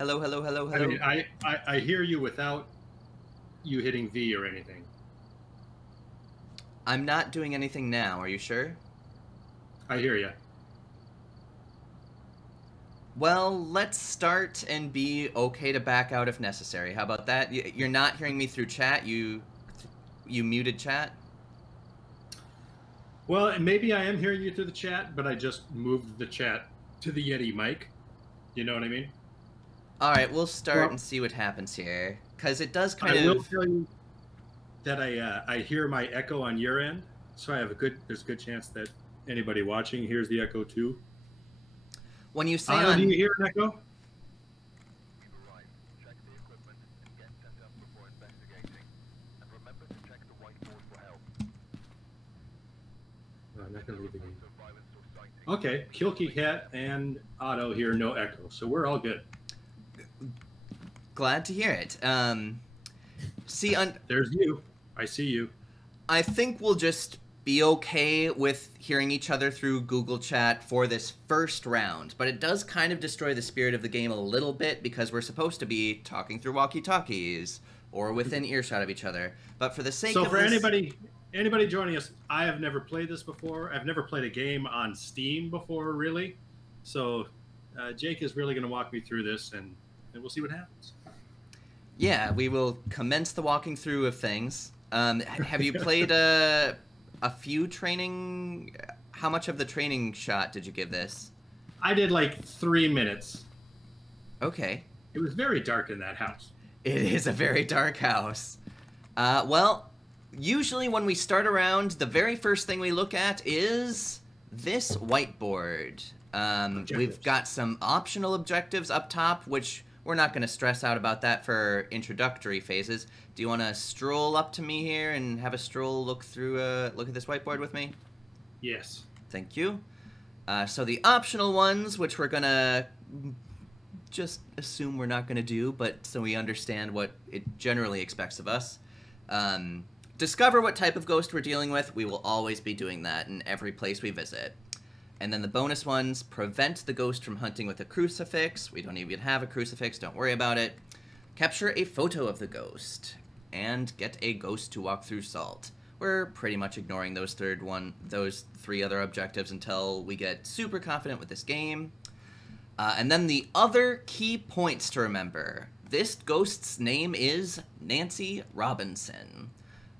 Hello, hello, hello, I hello. mean, I hear you without you hitting V or anything. I'm not doing anything now, are you sure? I hear you. Well, let's start and be okay to back out if necessary. How about that? You're not hearing me through chat? You muted chat? Well, maybe I am hearing you through the chat, but I just moved the chat to the Yeti mic. You know what I mean? Alright, we'll start Well, and see what happens here. Because it does I kind will of... tell you that I hear my echo on your end, so there's a good chance that anybody watching hears the echo too. When you say Otto, do you on... hear an echo? No, I'm not going to leave the game. Okay, Kilky Cat and Otto hear no echo, so we're all good. Glad to hear it. See, There's you. I see you. I think we'll just be okay with hearing each other through Google Chat for this first round, but it does kind of destroy the spirit of the game a little bit because we're supposed to be talking through walkie-talkies or within earshot of each other. But for the sake of anybody joining us, I have never played this before. I've never played a game on Steam before, really. So Jake is really going to walk me through this, and we'll see what happens. Yeah, we will commence the walking through of things. Have you played a few training? How much of the training shot did you give this? I did like 3 minutes. Okay. It was very dark in that house. It is a very dark house. Well, usually when we start a round, the very first thing we look at is this whiteboard. We've got some optional objectives up top, which we're not going to stress out about that for introductory phases. Do you want to stroll up to me here and have a stroll look at this whiteboard with me? Yes. Thank you. So the optional ones, which we're going to just assume we're not going to do, but so we understand what it generally expects of us. Discover what type of ghost we're dealing with. We will always be doing that in every place we visit. And then the bonus ones, prevent the ghost from hunting with a crucifix. We don't even have a crucifix, don't worry about it. Capture a photo of the ghost. And get a ghost to walk through salt. We're pretty much ignoring those three other objectives until we get super confident with this game. And then the other key points to remember. This ghost's name is Nancy Robinson.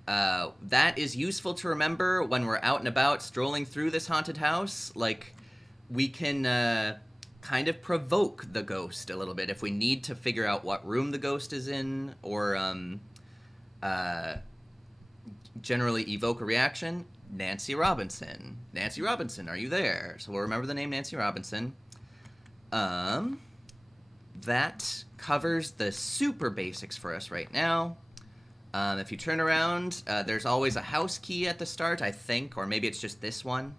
That is useful to remember when we're out and about strolling through this haunted house. Like, we can kind of provoke the ghost a little bit if we need to figure out what room the ghost is in, or generally evoke a reaction. Nancy Robinson. Nancy Robinson, are you there? So we'll remember the name Nancy Robinson. That covers the super basics for us right now. If you turn around, there's always a house key at the start, I think, or maybe it's just this one.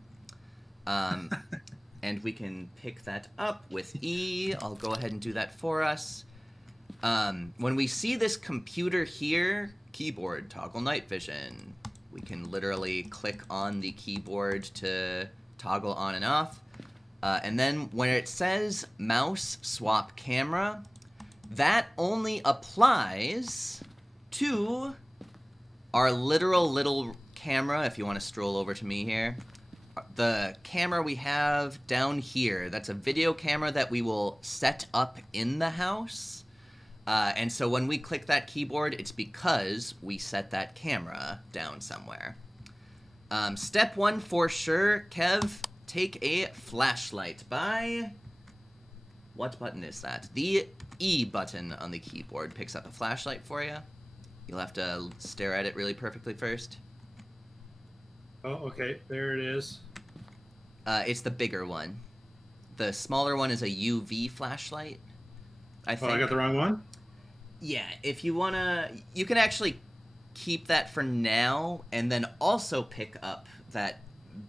And we can pick that up with E. I'll go ahead and do that for us. When we see this computer here, keyboard, toggle night vision, we can literally click on the keyboard to toggle on and off. And then when it says mouse swap camera, that only applies to our literal little camera. If you want to stroll over to me here, the camera we have down here, that's a video camera that we will set up in the house. And so when we click that keyboard, it's because we set that camera down somewhere. Step one for sure, Kev, take a flashlight by... What button is that? The E button on the keyboard picks up a flashlight for you. You'll have to stare at it really perfectly first. Oh, okay. There it is. It's the bigger one. The smaller one is a UV flashlight, I think. Oh, I got the wrong one? Yeah, if you wanna... You can actually keep that for now, and then also pick up that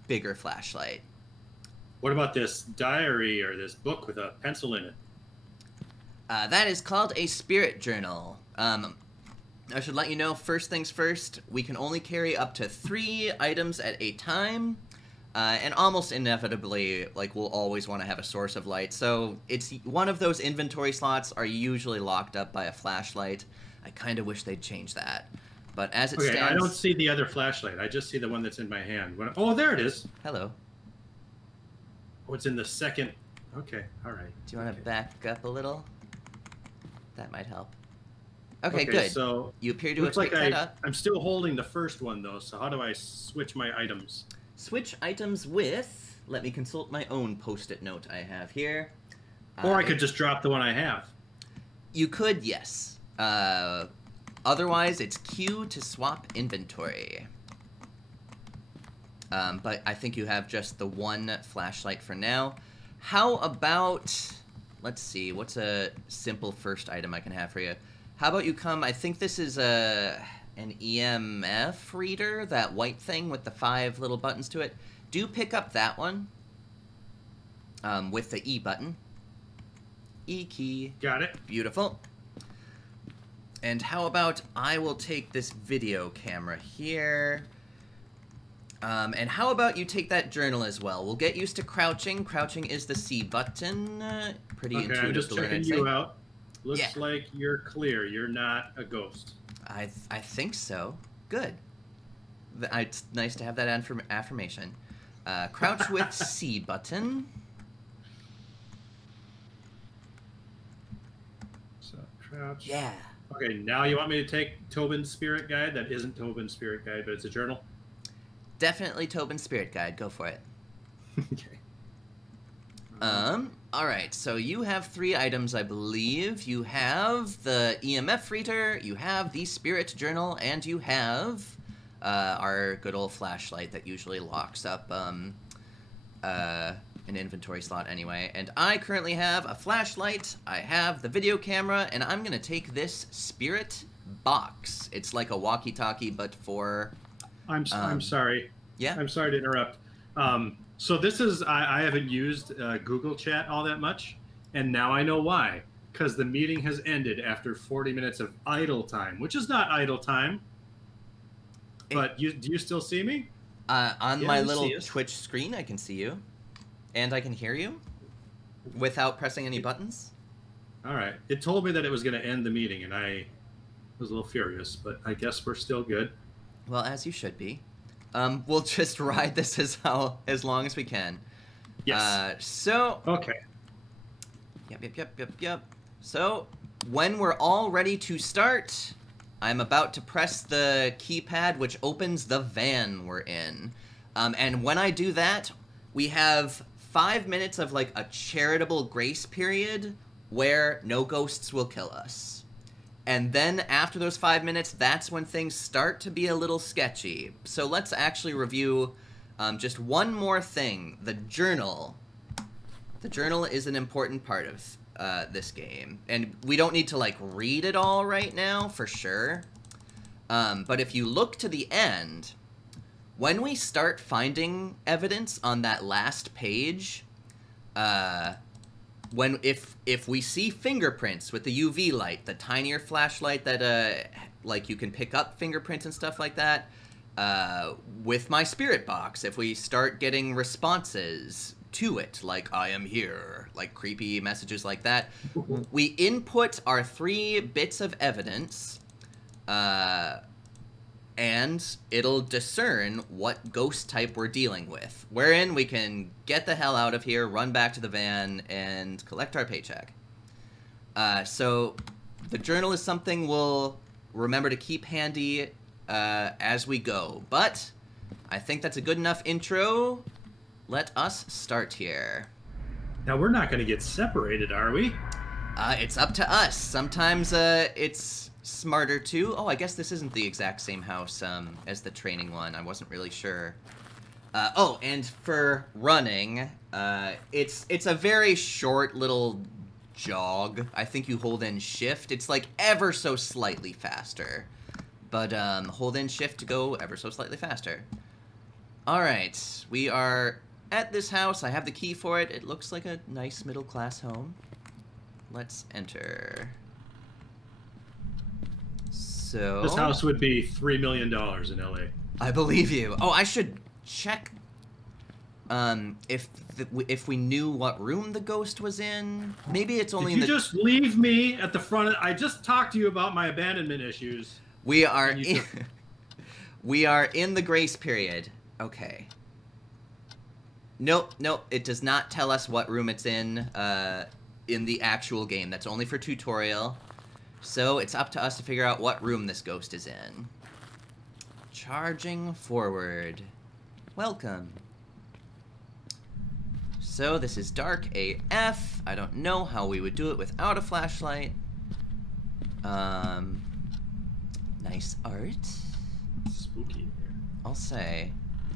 bigger flashlight. What about this diary or this book with a pencil in it? That is called a spirit journal. I should let you know, first things first, we can only carry up to 3 items at a time. And almost inevitably, like, we'll always want to have a source of light. So it's one of those inventory slots are usually locked up by a flashlight. I kind of wish they'd change that. But as it stands... I don't see the other flashlight. I just see the one that's in my hand. Oh, there it is. Hello. Oh, it's in the second... Okay, all right. Do you want to back up a little? That might help. Okay, good. So you appear to have picked that up. I'm still holding the first one, though, so how do I switch my items? Switch items with... Let me consult my own post-it note I have here. Or I could just drop the one I have. You could, yes. Otherwise, it's Q to swap inventory. But I think you have just the one flashlight for now. How about... Let's see, what's a simple first item I can have for you? How about you come... I think this is an EMF reader, that white thing with the 5 little buttons to it. Do pick up that one with the E button. E key. Got it. Beautiful. And how about I will take this video camera here. And how about you take that journal as well? We'll get used to crouching. Crouching is the C button. Pretty intuitive. I'm just to learn, checking I'd you say. out. Looks like you're clear. You're not a ghost. I think so. Good. It's nice to have that affirmation. Crouch with C button. So crouch. Yeah. Okay, now you want me to take Tobin's Spirit Guide? That isn't Tobin's Spirit Guide, but it's a journal. Definitely Tobin's Spirit Guide. Go for it. Okay. All right. So you have 3 items, I believe. You have the EMF reader, you have the Spirit Journal, and you have our good old flashlight that usually locks up an inventory slot anyway. And I currently have a flashlight, I have the video camera, and I'm gonna take this Spirit box. It's like a walkie-talkie, but for... I'm sorry. Yeah? I'm sorry to interrupt. So this is... I haven't used Google Chat all that much, and now I know why. Because the meeting has ended after 40 minutes of idle time, which is not idle time. But do you still see me? On my little Twitch screen, I can see you. And I can hear you without pressing any buttons. All right. It told me that it was going to end the meeting, and I was a little furious, but I guess we're still good. Well, as you should be. We'll just ride this as long as we can. Yes. Okay. Yep. So, when we're all ready to start, I'm about to press the keypad, which opens the van we're in. And when I do that, we have 5 minutes of, like, a charitable grace period where no ghosts will kill us. And then after those 5 minutes, that's when things start to be a little sketchy. So let's actually review just one more thing. The journal. The journal is an important part of this game. And we don't need to, like, read it all right now, for sure. But if you look to the end... When we start finding evidence on that last page, if we see fingerprints with the UV light, the tinier flashlight that like you can pick up fingerprints and stuff like that, with my spirit box, if we start getting responses to it, like I am here, like creepy messages like that, we input our 3 bits of evidence, and it'll discern what ghost type we're dealing with. Wherein we can get the hell out of here, run back to the van, and collect our paycheck. So the journal is something we'll remember to keep handy as we go. But I think that's a good enough intro. Let us start here. Now we're not going to get separated, are we? It's up to us. Sometimes it's... smarter too. Oh, I guess this isn't the exact same house as the training one. I wasn't really sure. Oh, and for running, it's a very short little jog. I think you hold in shift. It's like ever so slightly faster. But hold in shift to go ever so slightly faster. Alright, we are at this house. I have the key for it. It looks like a nice middle-class home. Let's enter. So... This house would be $3 million in LA. I believe you. Oh, I should check if we knew what room the ghost was in. Maybe it's only Did you just leave me at the front? I just talked to you about my abandonment issues. We are in, we are in the grace period. Okay. Nope, it does not tell us what room it's in the actual game. That's only for tutorial. So it's up to us to figure out what room this ghost is in. Charging forward. Welcome. So this is dark AF. I don't know how we would do it without a flashlight. Nice art. Spooky in here. I'll say.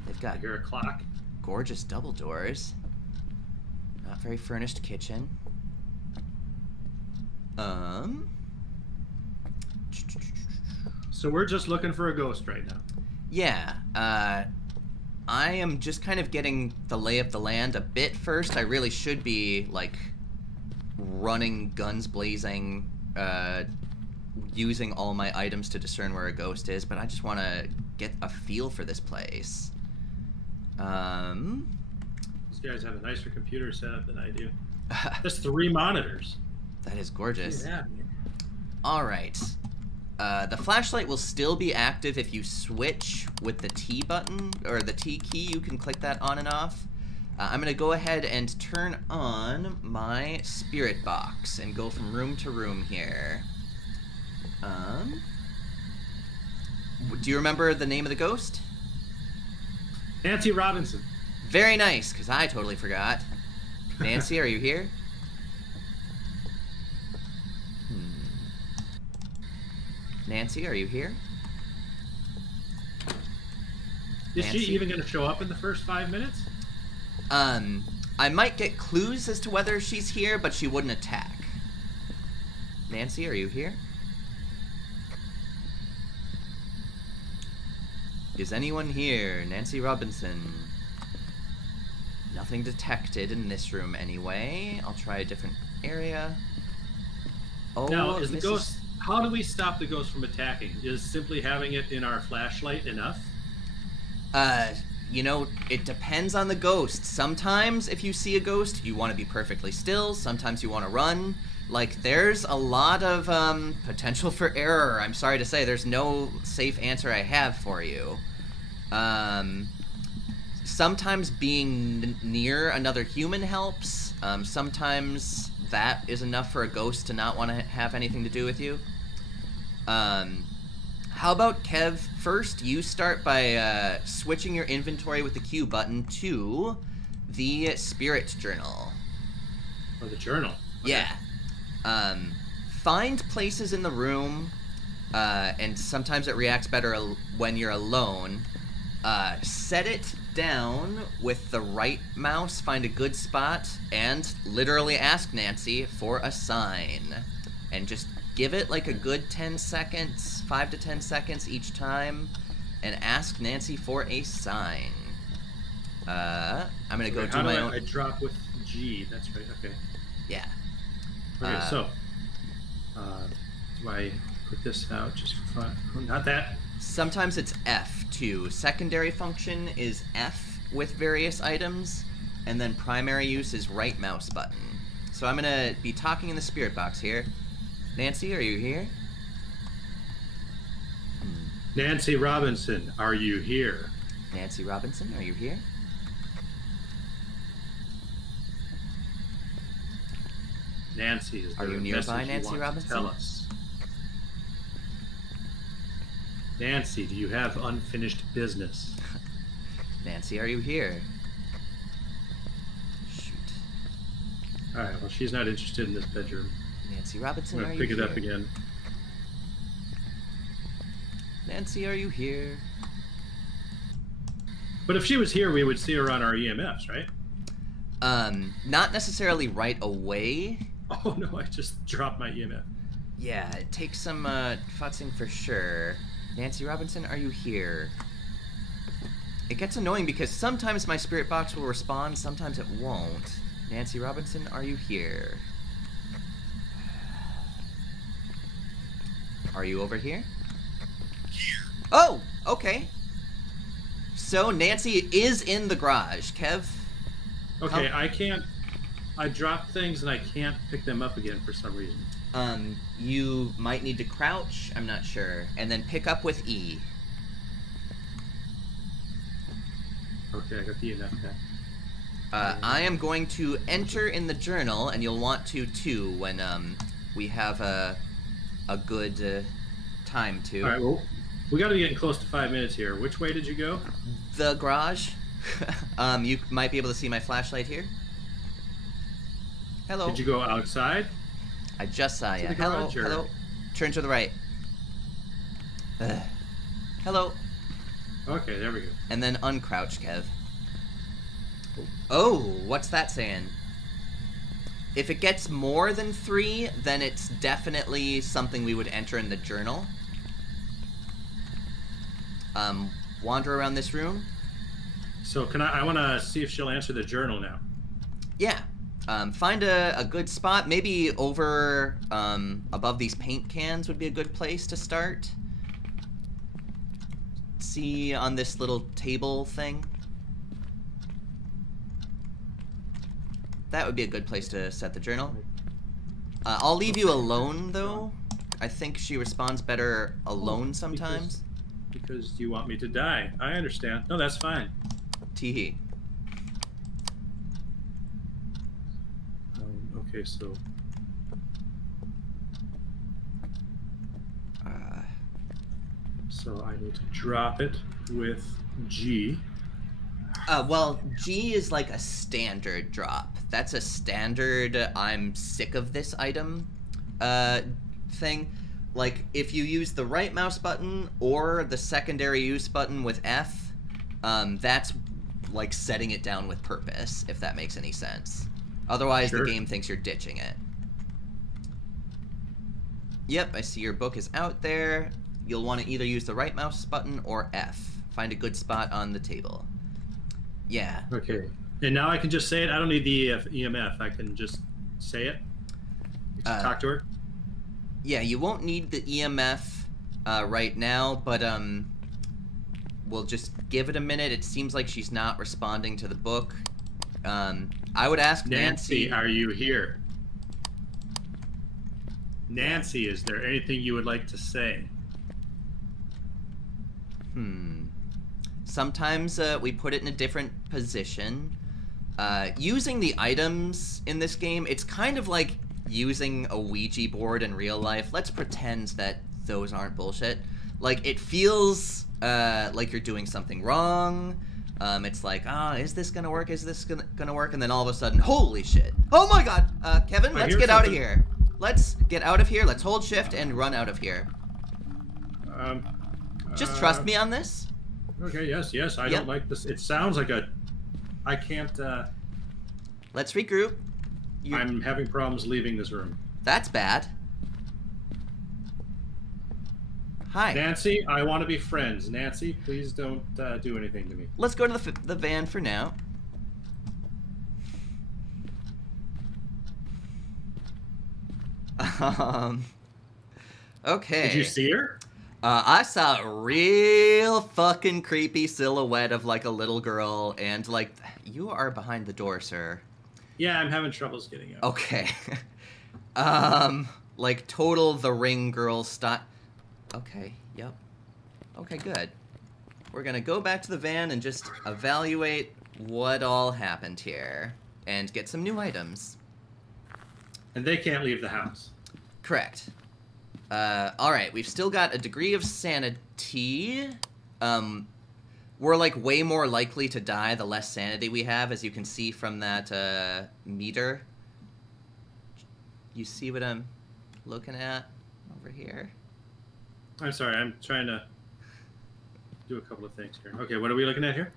They've got I hear a clock. Gorgeous double doors. Not very furnished kitchen. So we're just looking for a ghost right now. Yeah. I am just kind of getting the lay of the land a bit first. I really should be, like, running guns blazing, using all my items to discern where a ghost is, but I just want to get a feel for this place. These guys have a nicer computer setup than I do. There's 3 monitors. That is gorgeous. Yeah. All right. The flashlight will still be active if you switch with the T button, or the T key. You can click that on and off. I'm going to go ahead and turn on my spirit box and go from room to room here. Do you remember the name of the ghost? Nancy Robinson. Very nice, because I totally forgot. Nancy, are you here? Nancy, are you here? Is she even going to show up in the first 5 minutes? I might get clues as to whether she's here, but she wouldn't attack. Nancy, are you here? Is anyone here? Nancy Robinson. Nothing detected in this room anyway. I'll try a different area. Oh, now, is the ghost... How do we stop the ghost from attacking? Is simply having it in our flashlight enough? You know, it depends on the ghost. Sometimes if you see a ghost, you want to be perfectly still. Sometimes you want to run. Like, there's a lot of potential for error. I'm sorry to say, there's no safe answer I have for you. Sometimes being near another human helps. Sometimes that is enough for a ghost to not want to have anything to do with you. How about, Kev, first you start by switching your inventory with the Q button to the spirit journal. Or the journal. Okay. Yeah. Find places in the room, and sometimes it reacts better when you're alone. Set it down with the right mouse, find a good spot, and literally ask Nancy for a sign. And just give it like a good 10 seconds, 5 to 10 seconds each time, and ask Nancy for a sign. I'm gonna go do my own... I drop with G, that's right, okay. Yeah. Okay, so, do I put this out just for fun? Not that. Sometimes it's F, too. Secondary function is F with various items, and then primary use is right mouse button. So I'm gonna be talking in the spirit box here. Nancy, are you here? Nancy Robinson, are you here? Nancy Robinson, are you here? Nancy, is are you nearby, Nancy Robinson? Tell us. Nancy, do you have unfinished business? Nancy, are you here? Shoot. All right, well, she's not interested in this bedroom. Nancy Robinson, I'm are gonna you pick here? it up again. Nancy, are you here? But if she was here, we would see her on our EMFs, right? Not necessarily right away. Oh no, I just dropped my EMF. Yeah, it takes some futzing for sure. Nancy Robinson, are you here? It gets annoying because sometimes my spirit box will respond, sometimes it won't. Nancy Robinson, are you here? Are you over here? Oh, okay. So Nancy is in the garage. Kev, Okay, I can't. I drop things and I can't pick them up again for some reason. You might need to crouch. I'm not sure, and then pick up with E. Okay, I got the enough back. I am going to enter in the journal, and you'll want to too when we have a good time to. All right, well, we got to be getting close to 5 minutes here. Which way did you go? The garage. You might be able to see my flashlight here. Hello. Did you go outside? I just saw you. Hello. Garage, or... Hello. Turn to the right. Hello. Okay, there we go. And then uncrouch, Kev. Oh, what's that saying? If it gets more than 3, then it's definitely something we would enter in the journal. Wander around this room. So can I want to see if she'll answer the journal now. Yeah. Find a good spot. Maybe over above these paint cans would be a good place to start. See on this little table thing. That would be a good place to set the journal. I'll leave you alone, though. I think she responds better alone sometimes. Because you want me to die. I understand. No, that's fine. Tee-hee. Okay, so... So I need to drop it with G. Well, G is like a standard drop. That's a standard I'm sick of this item thing. Like, if you use the right mouse button or the secondary use button with F, that's like setting it down with purpose, if that makes any sense. Otherwise, Sure. the game thinks you're ditching it. Yep, I see your book is out there. You'll want to either use the right mouse button or F. Find a good spot on the table. Yeah. Okay. And now I can just say it? I don't need the EMF. I can just say it? Just talk to her? Yeah, you won't need the EMF right now, but we'll just give it a minute. It seems like she's not responding to the book. I would ask Nancy... Nancy, are you here? Nancy, is there anything you would like to say? Sometimes we put it in a different position. Using the items in this game, it's kind of like using a Ouija board in real life. Let's pretend that those aren't bullshit. Like, it feels like you're doing something wrong. It's like, is this gonna work? Is this gonna work? And then all of a sudden, holy shit. Oh my god! Kevin, let's get out of here. Let's get out of here. Let's hold shift and run out of here. Just trust me on this. Okay, yes. I don't like this. It sounds like a... I can't... Let's regroup. I'm having problems leaving this room. That's bad. Hi. Nancy, I want to be friends. Nancy, please don't do anything to me. Let's go to the van for now. Okay. Did you see her? I saw a real fucking creepy silhouette of like a little girl, and like, you are behind the door, sir. Yeah, I'm having troubles getting out. Okay. Like total The Ring girl style. Okay, yep. Okay, good. We're gonna go back to the van and just evaluate what all happened here, and get some new items. And they can't leave the house. Correct. Alright, we've still got a degree of sanity. We're, like, way more likely to die the less sanity we have, as you can see from that, meter. You see what I'm looking at over here? I'm sorry, I'm trying to do a couple of things here. Okay, what are we looking at here?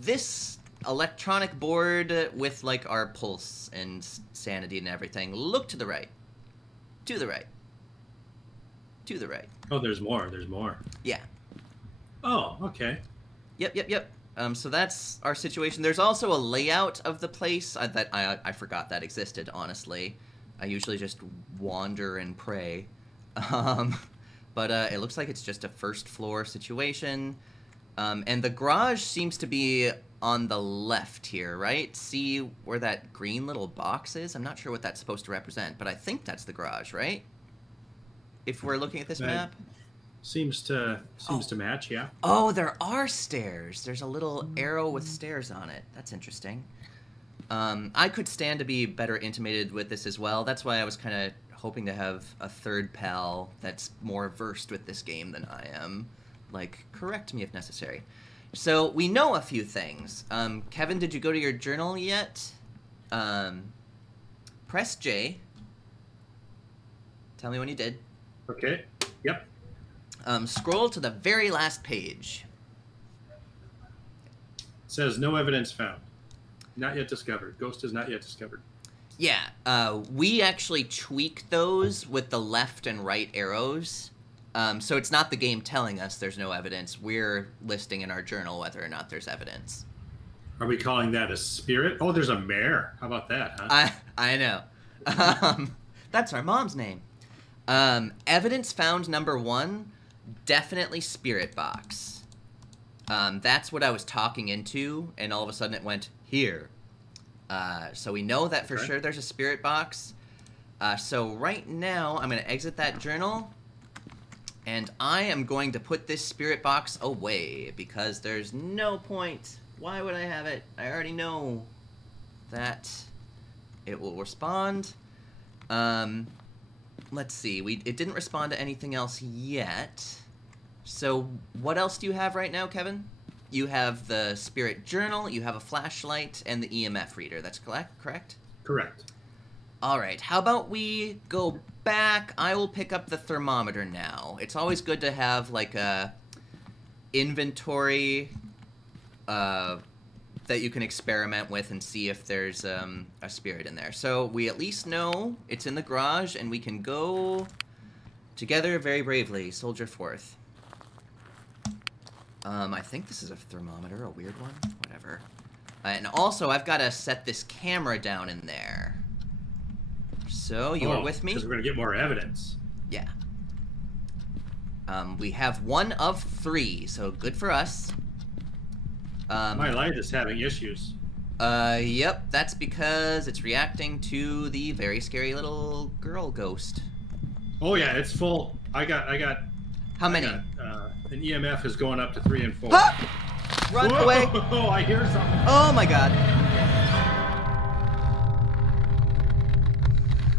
This electronic board with, like, our pulse and sanity and everything. Look to the right. To the right. To the right. Oh, there's more. There's more. Yeah. Oh, okay. Yep. So that's our situation. There's also a layout of the place that I forgot that existed, honestly. I usually just wander and pray. But it looks like it's just a first floor situation. And the garage seems to be on the left here, right? See where that green little box is? I'm not sure what that's supposed to represent, but I think that's the garage, right? If we're looking at this map. Seems to match, yeah. Oh, there are stairs. There's a little arrow with stairs on it. That's interesting. I could stand to be better intimated with this as well. That's why I was kind of hoping to have a third pal that's more versed with this game than I am. Like, correct me if necessary. So, we know a few things. Kevin, did you go to your journal yet? Press J. Tell me when you did. Okay, yep. Scroll to the very last page. It says no evidence found. Not yet discovered. Ghost is not yet discovered. Yeah, we actually tweak those with the left and right arrows. So it's not the game telling us there's no evidence. We're listing in our journal whether or not there's evidence. Are we calling that a spirit? Oh, there's a mare. How about that, huh? I know. That's our mom's name. Evidence found number 1, definitely spirit box. That's what I was talking into, and all of a sudden it went here. So we know that for sure there's a spirit box. So right now I'm going to exit that journal, and I am going to put this spirit box away because there's no point. Why would I have it? I already know that it will respond. Let's see. It didn't respond to anything else yet. So what else do you have right now, Kevin? You have the spirit journal, you have a flashlight, and the EMF reader. That's correct? Correct. All right. How about we go back? I will pick up the thermometer now. It's always good to have, like, a inventory that you can experiment with and see if there's a spirit in there. So we at least know it's in the garage, and we can go together very bravely. Soldier forth. I think this is a thermometer, a weird one, whatever. And also, I've got to set this camera down in there. So, you are with me? Because we're going to get more evidence. Yeah. We have 1 of 3, so good for us. My light is having issues. Yep, that's because it's reacting to the very scary little girl ghost. Oh yeah, it's full. I got. How many? An EMF is going up to 3 and 4. Ha! Run away! Oh, I hear something. Oh my god.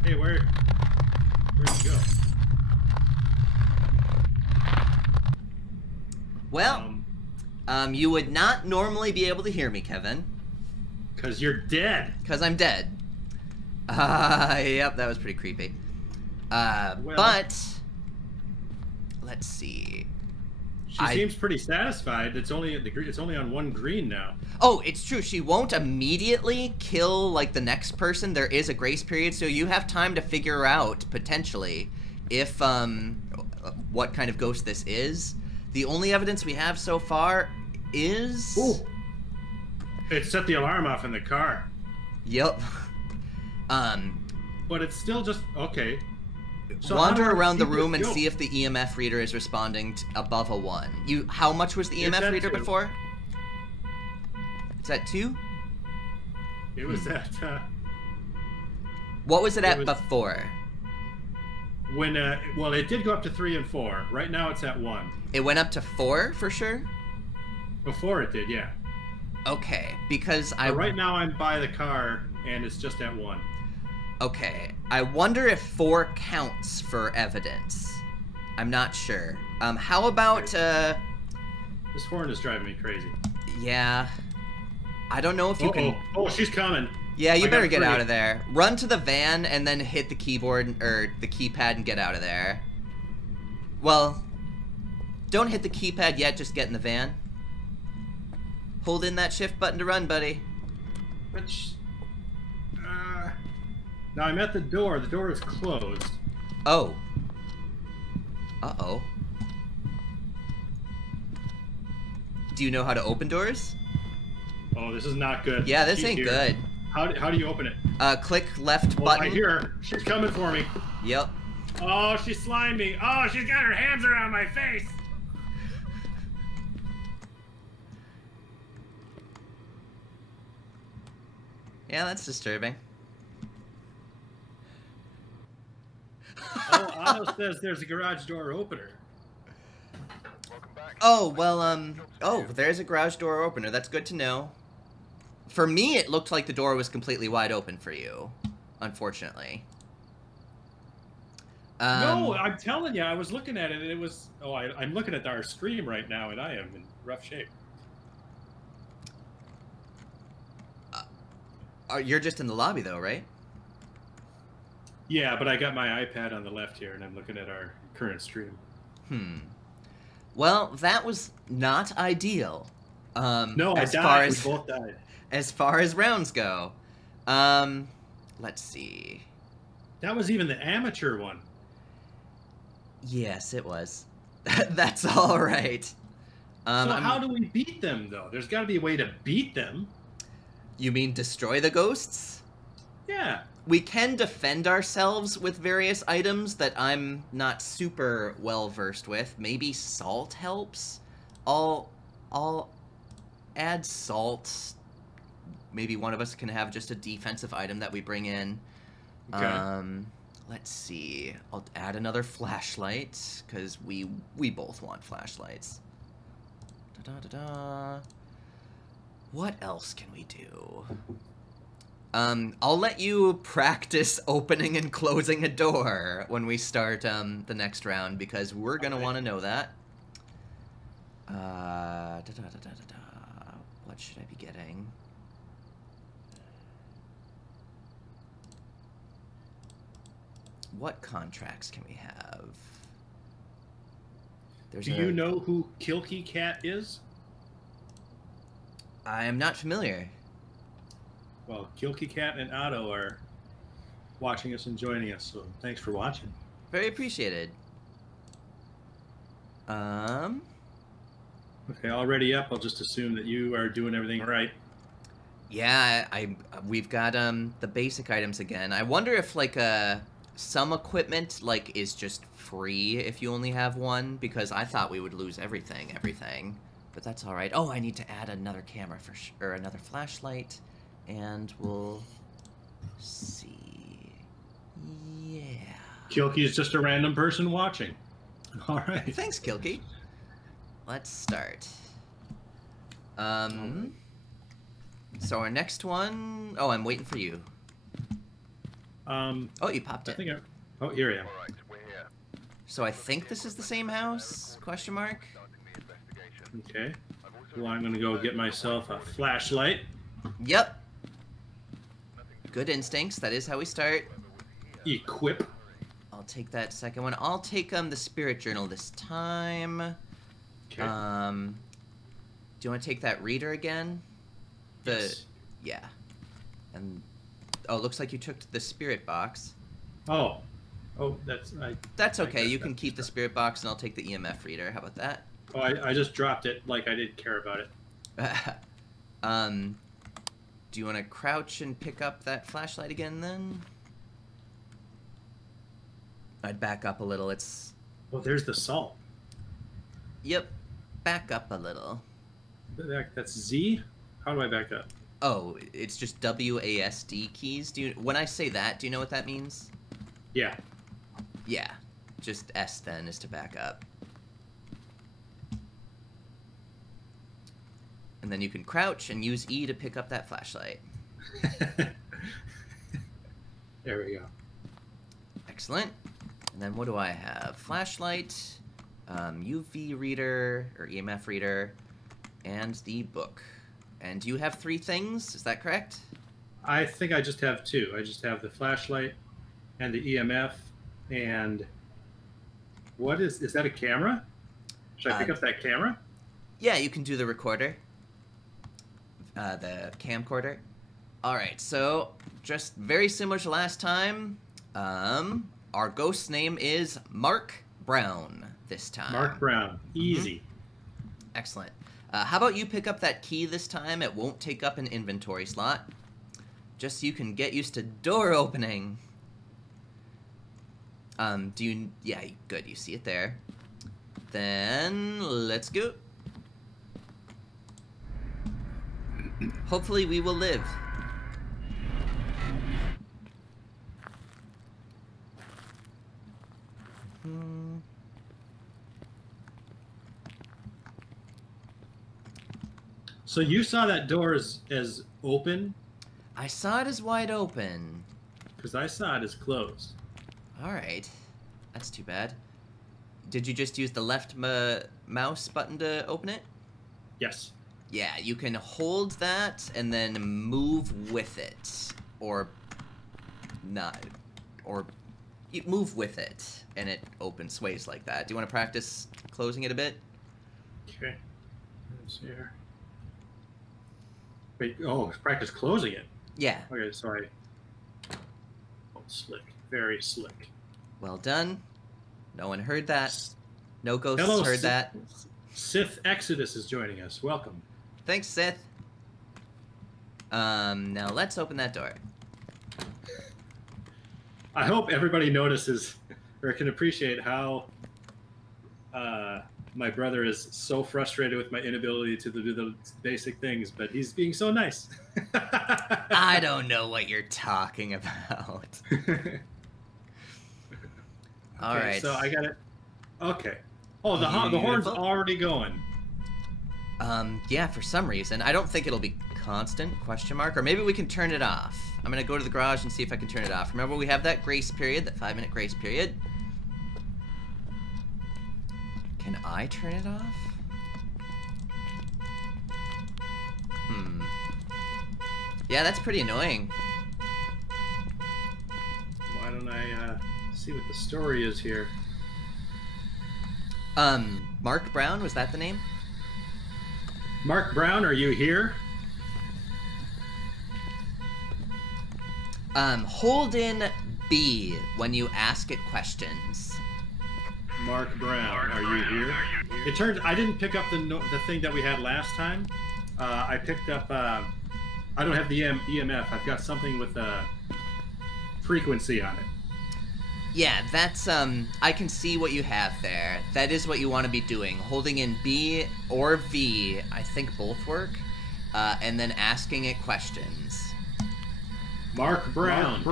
Hey, where'd you go? Well, you would not normally be able to hear me, Kevin. Because you're dead. Because I'm dead. Yep, that was pretty creepy. But let's see. She seems pretty satisfied. It's only on 1 green now. Oh, it's true. She won't immediately kill, like, the next person. There is a grace period, so you have time to figure out, potentially, if, what kind of ghost this is. The only evidence we have so far is... Ooh. It set the alarm off in the car. Yep. But it's still just... Okay. So wander around the room and see if the EMF reader is responding above a 1. How much was the EMF reader before? It's at 2? It was at... what was it at before? When, well, it did go up to 3 and 4. Right now it's at 1. It went up to 4 for sure? Before it did, yeah. Okay, because right now I'm by the car, and it's just at 1. Okay, I wonder if 4 counts for evidence. I'm not sure. How about, This horn is driving me crazy. Yeah. I don't know if you can... Oh, she's coming. Yeah, you better get out of there. Run to the van and then hit the keyboard, or the keypad, and get out of there. Well, don't hit the keypad yet, just get in the van. Hold in that shift button to run, buddy. Which... Now I'm at the door. The door is closed. Oh. Uh-oh. Do you know how to open doors? Oh, this is not good. Yeah, this ain't good. How do you open it? Click left button. I hear her. She's coming for me. Yep. Oh, she's slimed me. Oh, she's got her hands around my face. Yeah, that's disturbing. Oh, Otto says there's a garage door opener. Oh, well, oh, there's a garage door opener. That's good to know. For me, it looked like the door was completely wide open for you, unfortunately. No, I'm telling you, I was looking at it, and it was... Oh, I'm looking at our screen right now, and I am in rough shape. You're just in the lobby, though, right? Yeah, but I got my iPad on the left here, and I'm looking at our current stream. Well, that was not ideal. No, I as died. Far as, we both died. As far as rounds go. Let's see. That was even the amateur one. Yes, it was. That's all right. So how do we beat them, though? There's got to be a way to beat them. You mean destroy the ghosts? Yeah. We can defend ourselves with various items that I'm not super well versed with. Maybe salt helps. I'll add salt. Maybe one of us can have just a defensive item that we bring in. Okay. Let's see. I'll add another flashlight because we both want flashlights. Da-da-da-da. What else can we do? I'll let you practice opening and closing a door when we start the next round because we're gonna want to know that. What should I be getting? What contracts can we have? Do you know who Kilky Cat is? I am not familiar. Well, Kilky Cat and Otto are watching us and joining us, so thanks for watching. Very appreciated. Okay, already up. I'll just assume that you are doing everything right. Yeah, we've got the basic items again. I wonder if like some equipment like is just free if you only have one because I thought we would lose everything, but that's all right. Oh, I need to add another camera or another flashlight. And we'll see. Yeah. Kilky is just a random person watching. All right. Thanks, Kilky. Let's start. So our next one... Oh, I'm waiting for you. Oh, you popped it. Oh, here I am. So I think this is the same house? Question mark? Okay. Well, I'm going to go get myself a flashlight. Yep. Good instincts. That is how we start. Equip. I'll take that second one. I'll take the spirit journal this time. Okay. Do you want to take that reader again? Yes. Yeah. And it looks like you took the spirit box. Oh, that's okay. You can keep the spirit box, and I'll take the EMF reader. How about that? Oh, I just dropped it like I didn't care about it. Do you want to crouch and pick up that flashlight again, then? I'd back up a little. It's... Oh, there's the salt. Yep. Back up a little. That's Z? How do I back up? Oh, it's just WASD keys. When I say that, do you know what that means? Yeah. Yeah. Just S, then, is to back up. And then you can crouch and use E to pick up that flashlight. There we go. Excellent. And then what do I have? Flashlight, UV reader, or EMF reader, and the book. And you have 3 things, is that correct? I think I just have 2. I just have the flashlight and the EMF, and what is that a camera? Should I pick up that camera? Yeah, you can do the recorder. The camcorder. Alright, so just very similar to last time. Our ghost's name is Mark Brown this time. Mark Brown. Easy. Excellent. How about you pick up that key this time? It won't take up an inventory slot. Just so you can get used to door opening. Yeah, good. You see it there. Then, let's go. Hopefully we will live. So you saw that door as open? I saw it as wide open. Because I saw it as closed. Alright. That's too bad. Did you just use the left mouse button to open it? Yes. Yeah, you can hold that and then move with it. Or not. Or you move with it and it sways like that. Do you want to practice closing it a bit? Okay. Let's see here. Wait, practice closing it? Yeah. Okay, sorry. Oh, slick. Very slick. Well done. No one heard that. No ghosts Hello, heard that. Sith Exodus is joining us. Welcome. Thanks, Sith. Now let's open that door. I hope everybody notices or can appreciate how my brother is so frustrated with my inability to do the basic things, but he's being so nice. I don't know what you're talking about. All right. So I got it. Okay. Oh, the horn's already going. Yeah, for some reason. I don't think it'll be constant, question mark, or maybe we can turn it off. I'm gonna go to the garage and see if I can turn it off. Remember, we have that grace period, that 5-minute grace period. Can I turn it off? Yeah, that's pretty annoying. Why don't I see what the story is here? Mark Brown, was that the name? Mark Brown, are you here? Hold in B when you ask it questions. Mark Brown, are you here? It turns I didn't pick up the thing that we had last time. I picked up. I don't have the EMF. I've got something with a frequency on it. Yeah, that's I can see what you have there. That is what you want to be doing. Holding in B or V, I think both work, and then asking it questions. Mark Brown.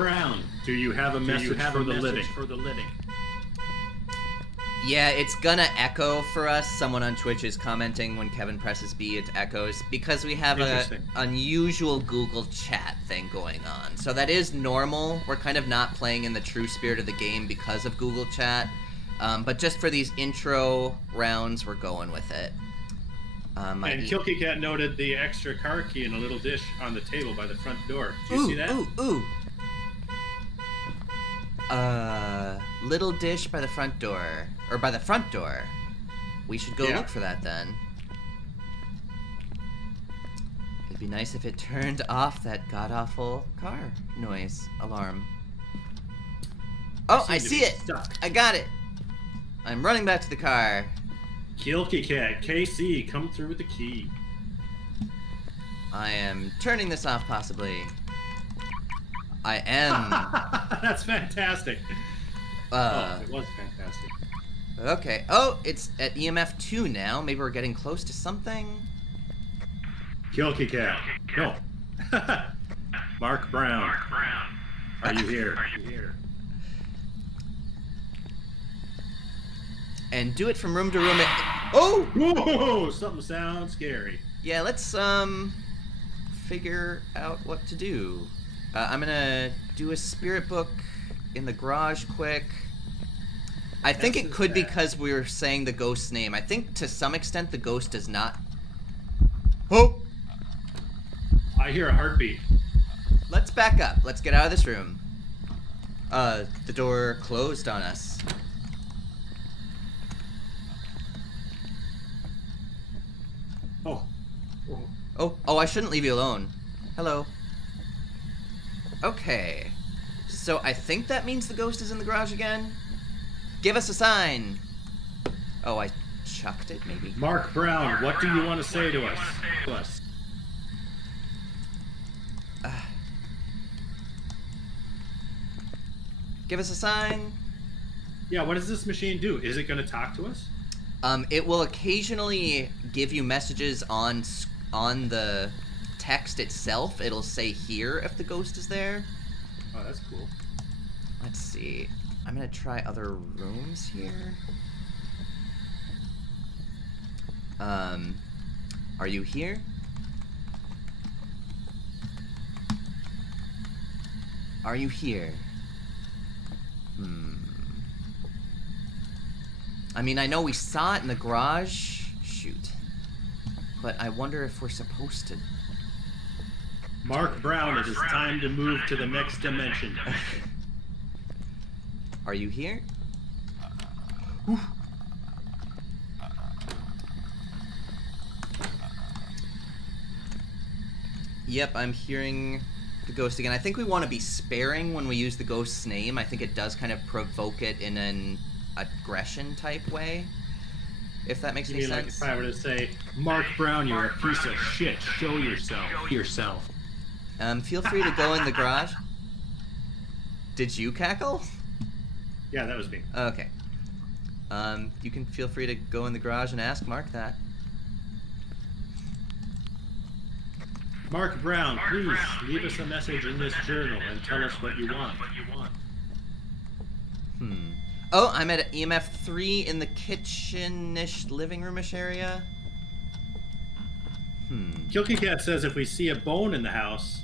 Do you have a message for the living? Yeah, it's gonna echo for us. Someone on Twitch is commenting when Kevin presses B, it echoes, because we have a unusual Google chat thing going on. So that is normal. We're kind of not playing in the true spirit of the game because of Google chat. But just for these intro rounds, we're going with it. And Kilky Cat noted the extra car key in a little dish on the table by the front door. Do you see that? Little dish by the front door. Or by the front door. We should go look for that then. It'd be nice if it turned off that god-awful car noise alarm. Oh, I see it! I got it! I'm running back to the car. Kilky Cat, KC, come through with the key. I am turning this off, possibly. I am. That's fantastic. It was fantastic. Okay. Oh, it's at EMF 2 now. Maybe we're getting close to something. Kilky Cat. No. Mark Brown. Are you here? And do it from room to room. Oh! Whoa! Something sounds scary. Yeah, let's figure out what to do. I'm gonna do a spirit book in the garage quick. I think it could be because we were saying the ghost's name. I think to some extent the ghost does not. Oh! I hear a heartbeat. Let's back up. Let's get out of this room. The door closed on us. Oh, I shouldn't leave you alone. Hello. Okay. So I think that means the ghost is in the garage again? Give us a sign. Oh, I chucked it, maybe? Mark Brown, what do you want to say to us? Give us a sign. Yeah, what does this machine do? Is it going to talk to us? It will occasionally give you messages on the text itself. It'll say here if the ghost is there. Oh, that's cool. Let's see. I'm gonna try other rooms here. Are you here? Are you here? I mean, I know we saw it in the garage. Shoot. But I wonder if we're supposed to... Mark Brown, it is time to move to the next dimension. Are you here? Yep, I'm hearing the ghost again. I think we want to be sparing when we use the ghost's name. I think it does kind of provoke it in an aggression type way. If that makes any sense. Like if I were to say, Mark Brown, you're a piece of shit. Show yourself. Feel free to go in the garage. Did you cackle? Yeah, that was me. Okay. You can feel free to go in the garage and ask Mark that. Mark Brown, please leave us a message in this journal and tell us what you want. Oh, I'm at EMF 3 in the kitchen-ish, living room-ish area. Kilky Cat says if we see a bone in the house,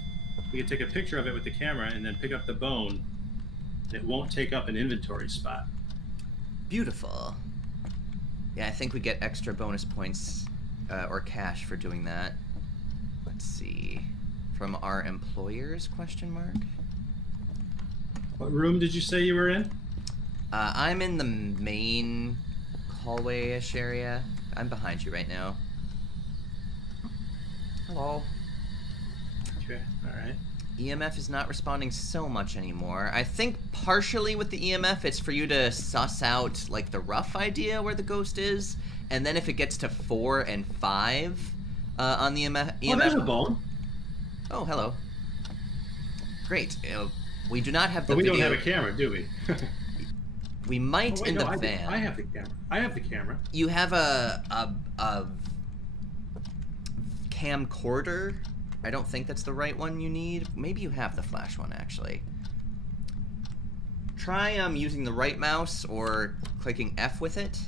we can take a picture of it with the camera and then pick up the bone. It won't take up an inventory spot. Beautiful. Yeah, I think we get extra bonus points or cash for doing that. Let's see. From our employers, question mark? What room did you say you were in? I'm in the main hallway-ish area. I'm behind you right now. Hello. Okay, alright. EMF is not responding so much anymore. I think partially with the EMF, it's for you to suss out, like, the rough idea where the ghost is, and then if it gets to 4 and 5 on the EMF... Oh, there's a bone. Oh, hello. Great. We do not have the But we video... don't have a camera, do we? We might in the van. I have the camera. I have the camera. You have a camcorder. I don't think that's the right one you need. Maybe you have the flash one, actually. Try using the right mouse or clicking F with it.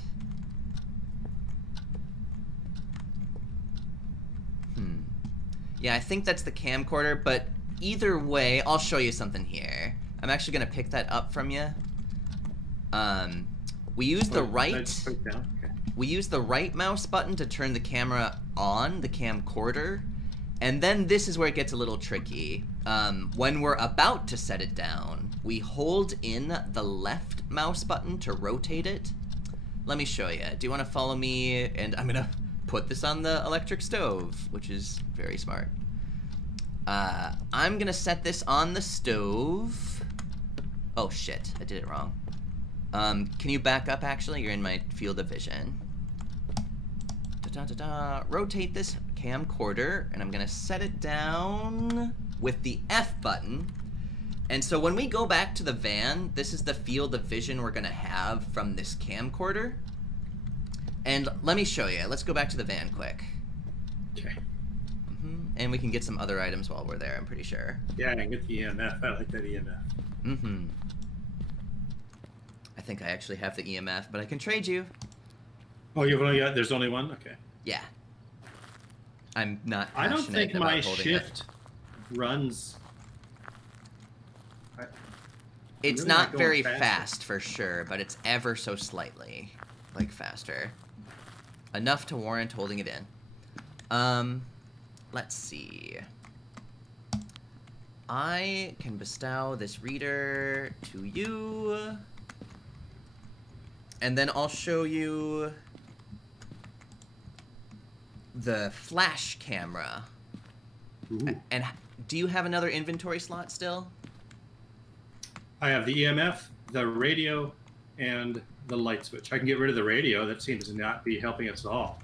Yeah, I think that's the camcorder, but either way, I'll show you something here. I'm actually going to pick that up from you. We use the right... We use the right mouse button to turn the camera on, the camcorder. And then this is where it gets a little tricky. When we're about to set it down, we hold in the left mouse button to rotate it. Let me show you. Do you want to follow me? And I'm going to put this on the electric stove, which is very smart. I'm going to set this on the stove. Oh, shit. I did it wrong. Can you back up, actually? You're in my field of vision. Rotate this camcorder, and I'm going to set it down with the F button. And so when we go back to the van, this is the field of vision we're going to have from this camcorder. And let me show you. Let's go back to the van quick. Okay. And we can get some other items while we're there, I'm pretty sure. Yeah, I can get the EMF. I like that EMF. I think I actually have the EMF, but I can trade you. Oh, you've only got... There's only one? Okay. Yeah. I'm not I don't think my shift runs... It's really not very fast for sure, but it's ever so slightly, like, faster. Enough to warrant holding it in. Let's see. I can bestow this reader to you. And then I'll show you the flash camera. Ooh. And do you have another inventory slot still? I have the EMF, the radio, and the light switch. I can get rid of the radio. That seems to not be helping us at all.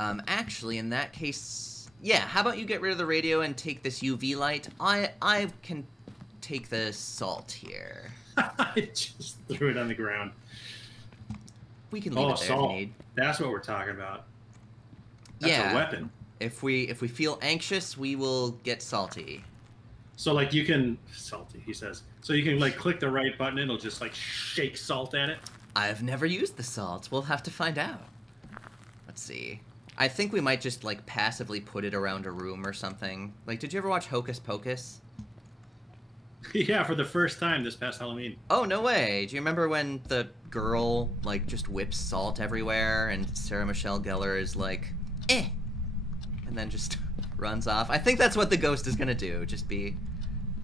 Actually, in that case, yeah, how about you get rid of the radio and take this UV light? I can take the salt here. I just threw it on the ground. We can leave it there salt. if you need. That's what we're talking about. That's a weapon. If we feel anxious, we will get salty. So like you can salty, he says. So you can like click the right button, and it'll just like shake salt at it. I've never used the salt. We'll have to find out. Let's see. I think we might just like passively put it around a room or something. Like, did you ever watch Hocus Pocus? Yeah, for the first time this past Halloween. Oh, no way. Do you remember when the girl, like, just whips salt everywhere and Sarah Michelle Gellar is like, eh, and then just runs off? I think that's what the ghost is gonna do, just be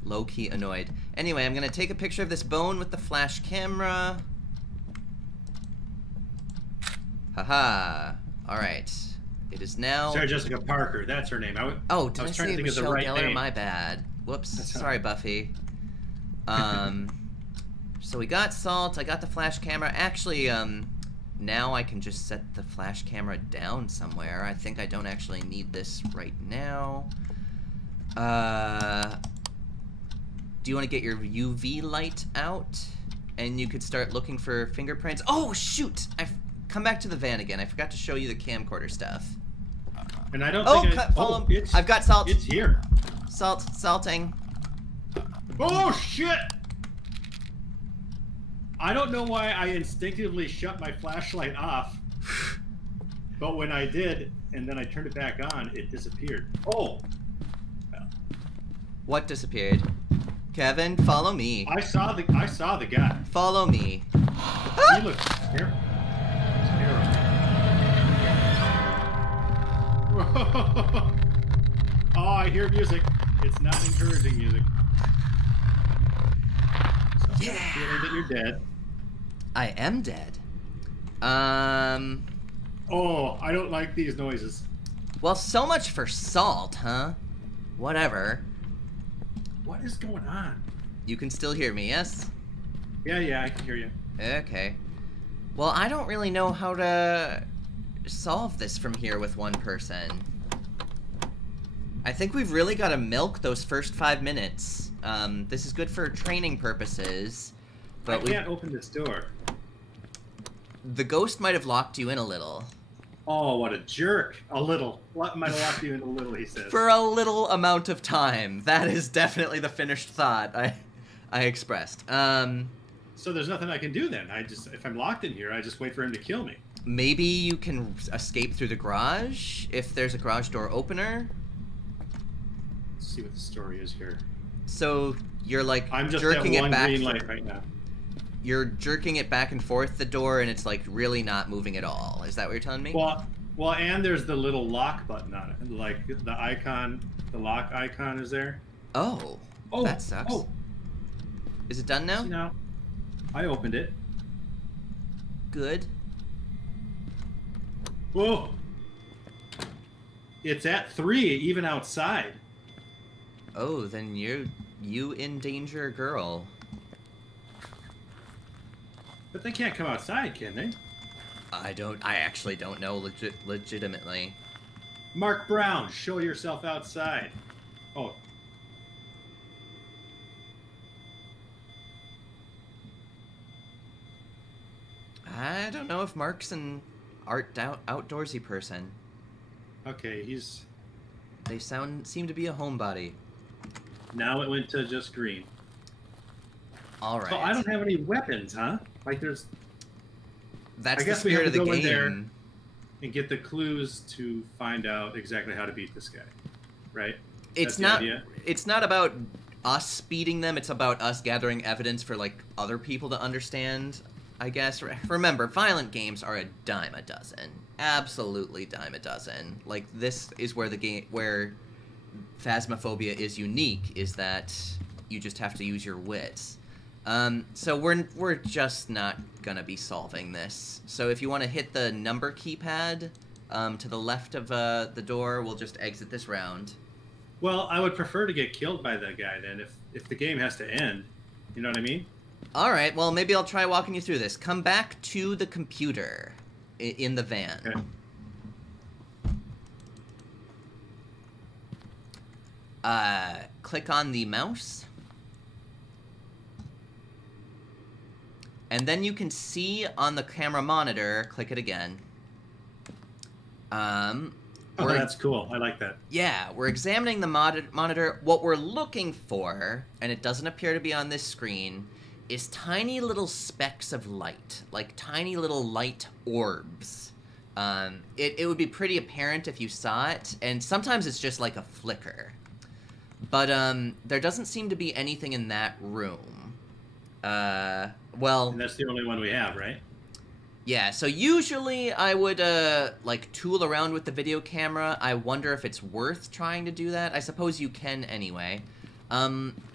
low-key annoyed. Anyway, I'm gonna take a picture of this bone with the flash camera. Haha. Alright. It is now... Sarah Jessica Parker, that's her name. I was trying say to think Michelle of the right Gellar? name. My bad. Whoops. That's Sorry, Buffy. So we got salt, I got the flash camera. Actually, now I can just set the flash camera down somewhere. I think I don't actually need this right now. Do you want to get your UV light out? And you could start looking for fingerprints. Oh, shoot! Come back to the van again. I forgot to show you the camcorder stuff. And I don't follow him. I've got salt. It's here. Salting. Oh, shit! I don't know why I instinctively shut my flashlight off, but when I did, and then I turned it back on, it disappeared. Oh! What disappeared? Kevin, follow me. I saw the guy. Follow me. He looks terrible. Oh, I hear music. It's not encouraging music. So Yeah. Feeling that you're dead. I am dead. Oh, I don't like these noises. Well, so much for salt, huh? Whatever. What is going on? You can still hear me, yes? Yeah, I can hear you. Okay. Well, I don't really know how to solve this from here with one person. I think we've really got to milk those first 5 minutes. This is good for training purposes, but I can't open this door. The ghost might have locked you in a little. Oh, what a jerk. A little. What might have locked you in a little, he says. For a little amount of time. That is definitely the finished thought I expressed. So there's nothing I can do then. If I'm locked in here, I just wait for him to kill me. Maybe you can escape through the garage if there's a garage door opener. Let's see what the story is here. So you're like I'm just jerking at it one back. green light right now. You're jerking it back and forth the door, and it's like really not moving at all. Is that what you're telling me? Well, and there's the little lock button on it. Like the icon, the lock icon is there. Oh, that sucks. Oh. Is it done now? No, I opened it. Good. Whoa! It's at 3, even outside. Oh, then you endanger a girl. But they can't come outside, can they? I actually don't know legitimately. Mark Brown, show yourself outside. Oh. I don't know if Mark's an outdoorsy person. Okay, They seem to be a homebody. Now it went to just green. All right. So I don't have any weapons, huh? Like there's... That's I the guess we have spirit of to the go in there game. and get the clues to find out exactly how to beat this guy, right? It's not about us beating them. It's about us gathering evidence for like other people to understand, I guess. Remember, violent games are a dime a dozen. Absolutely dime a dozen. Like this is where where Phasmophobia is unique, is that you just have to use your wits. So we're just not gonna be solving this. So if you want to hit the number keypad to the left of the door, we'll just exit this round. Well, I would prefer to get killed by that guy then, if the game has to end. You know what I mean? All right. Well, maybe I'll try walking you through this. Come back to the computer in the van. Okay. Click on the mouse. And then you can see on the camera monitor, click it again. Oh, that's cool. I like that. Yeah, we're examining the monitor. What we're looking for, and it doesn't appear to be on this screen, is tiny little specks of light, like tiny little light orbs. It would be pretty apparent if you saw it, and sometimes it's just like a flicker. But there doesn't seem to be anything in that room. Well... And that's the only one we have, right? Yeah, so usually I would, like, tool around with the video camera. I wonder if it's worth trying to do that. I suppose you can anyway.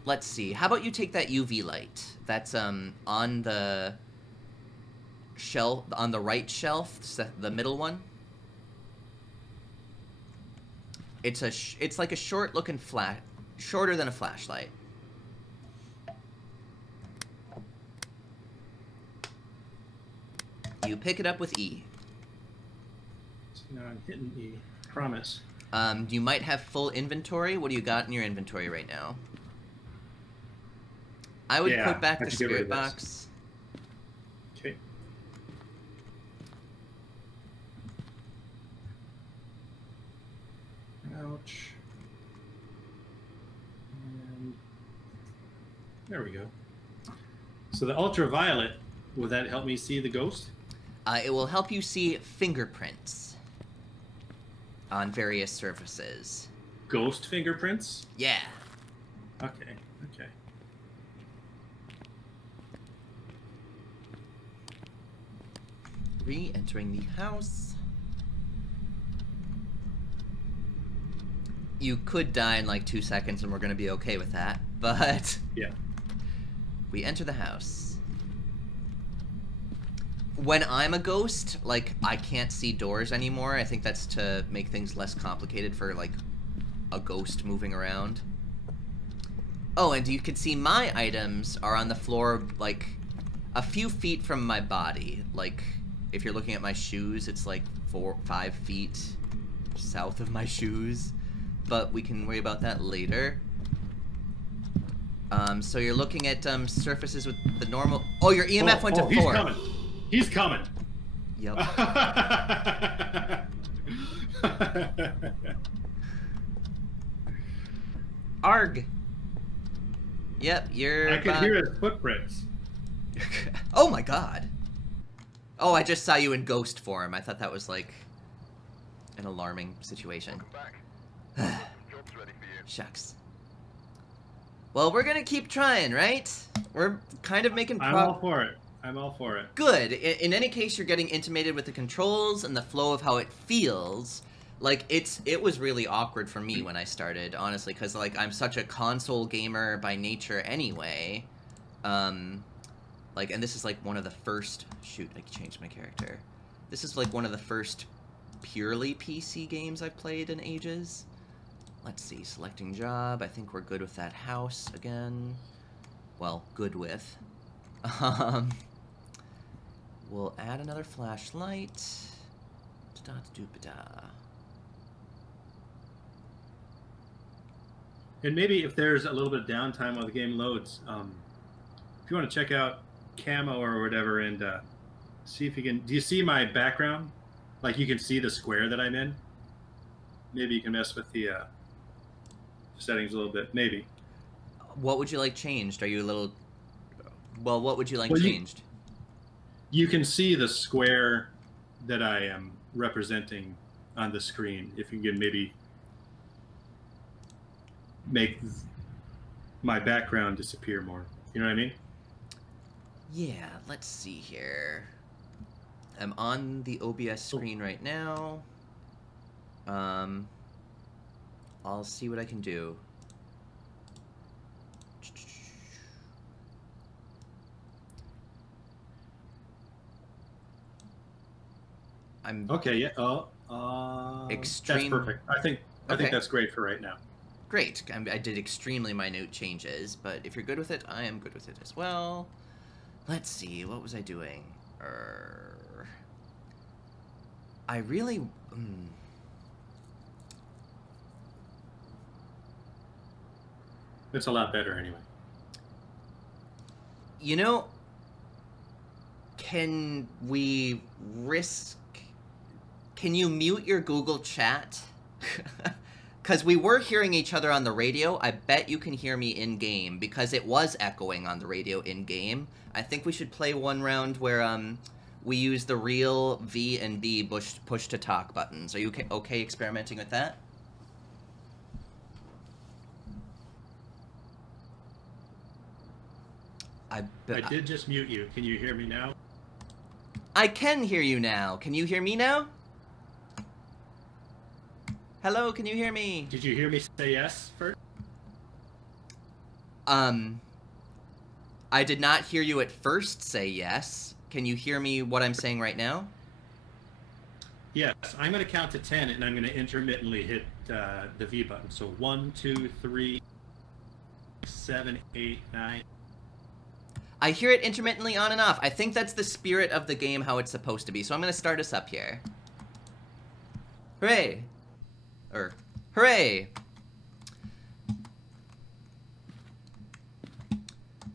Let's see. How about you take that UV light that's, on the shelf, on the right shelf, the middle one? It's like a short-looking flash, shorter than a flashlight. You pick it up with E. So now I'm hitting E. Promise. You might have full inventory. What do you got in your inventory right now? I would put back the spirit box. Okay. Ouch. And there we go. So the ultraviolet, will that help me see the ghost? It will help you see fingerprints on various surfaces. Ghost fingerprints? Yeah. Okay, okay. Re-entering the house. You could die in like 2 seconds and we're going to be okay with that, but... Yeah. We enter the house. When I'm a ghost, like, I can't see doors anymore. I think that's to make things less complicated for, like, a ghost moving around. Oh, and you can see my items are on the floor, like, a few feet from my body. Like, if you're looking at my shoes, it's, like, 4 or 5 feet south of my shoes. But we can worry about that later. So you're looking at, surfaces with the normal... Oh, your EMF went to 4. He's coming. He's coming. Yep. Arg. Yep, you're... I can hear his footprints. Oh my god. Oh, I just saw you in ghost form. I thought that was like an alarming situation. Shucks. Well, we're gonna keep trying, right? We're kind of making I'm all for it. I'm all for it. Good. In any case, you're getting intimated with the controls and the flow of how it feels. Like, it was really awkward for me when I started, honestly, because, like, I'm such a console gamer by nature anyway. Like, and this is, like, one of the first... Shoot, I changed my character. This is, like, one of the first purely PC games I've played in ages. Let's see, selecting job. I think we're good with that house again. Well, good with. We'll add another flashlight. Da-da-da-da-da. And maybe if there's a little bit of downtime while the game loads, if you want to check out Camo or whatever and see if you can... Do you see my background? Like, you can see the square that I'm in? Maybe you can mess with the settings a little bit. Maybe. What would you like changed? Are you a little... Well, what would you like changed? You can see the square that I am representing on the screen. If you can maybe make my background disappear more. You know what I mean? Yeah, let's see here. I'm on the OBS screen right now. I'll see what I can do. I'm okay. Yeah. extreme. That's perfect. I think that's great for right now. Great. I did extremely minute changes, but if you're good with it, I am good with it as well. Let's see. What was I doing? I really. It's a lot better anyway. You know, can we risk... Can you mute your Google chat Because we were hearing each other on the radio. I bet you can hear me in-game, because it was echoing on the radio in-game. I think we should play one round where we use the real V and B push-to-talk buttons. Are you okay experimenting with that? I did just mute you. Can you hear me now? I can hear you now. Can you hear me now? Hello, can you hear me? Did you hear me say yes first? I did not hear you at first say yes. Can you hear me what I'm saying right now? Yes, I'm going to count to 10 and I'm going to intermittently hit the V button. So 1, 2, 3, 7, 8, 9. I hear it intermittently on and off. I think that's the spirit of the game, how it's supposed to be. So I'm going to start us up here. Hooray! Hooray!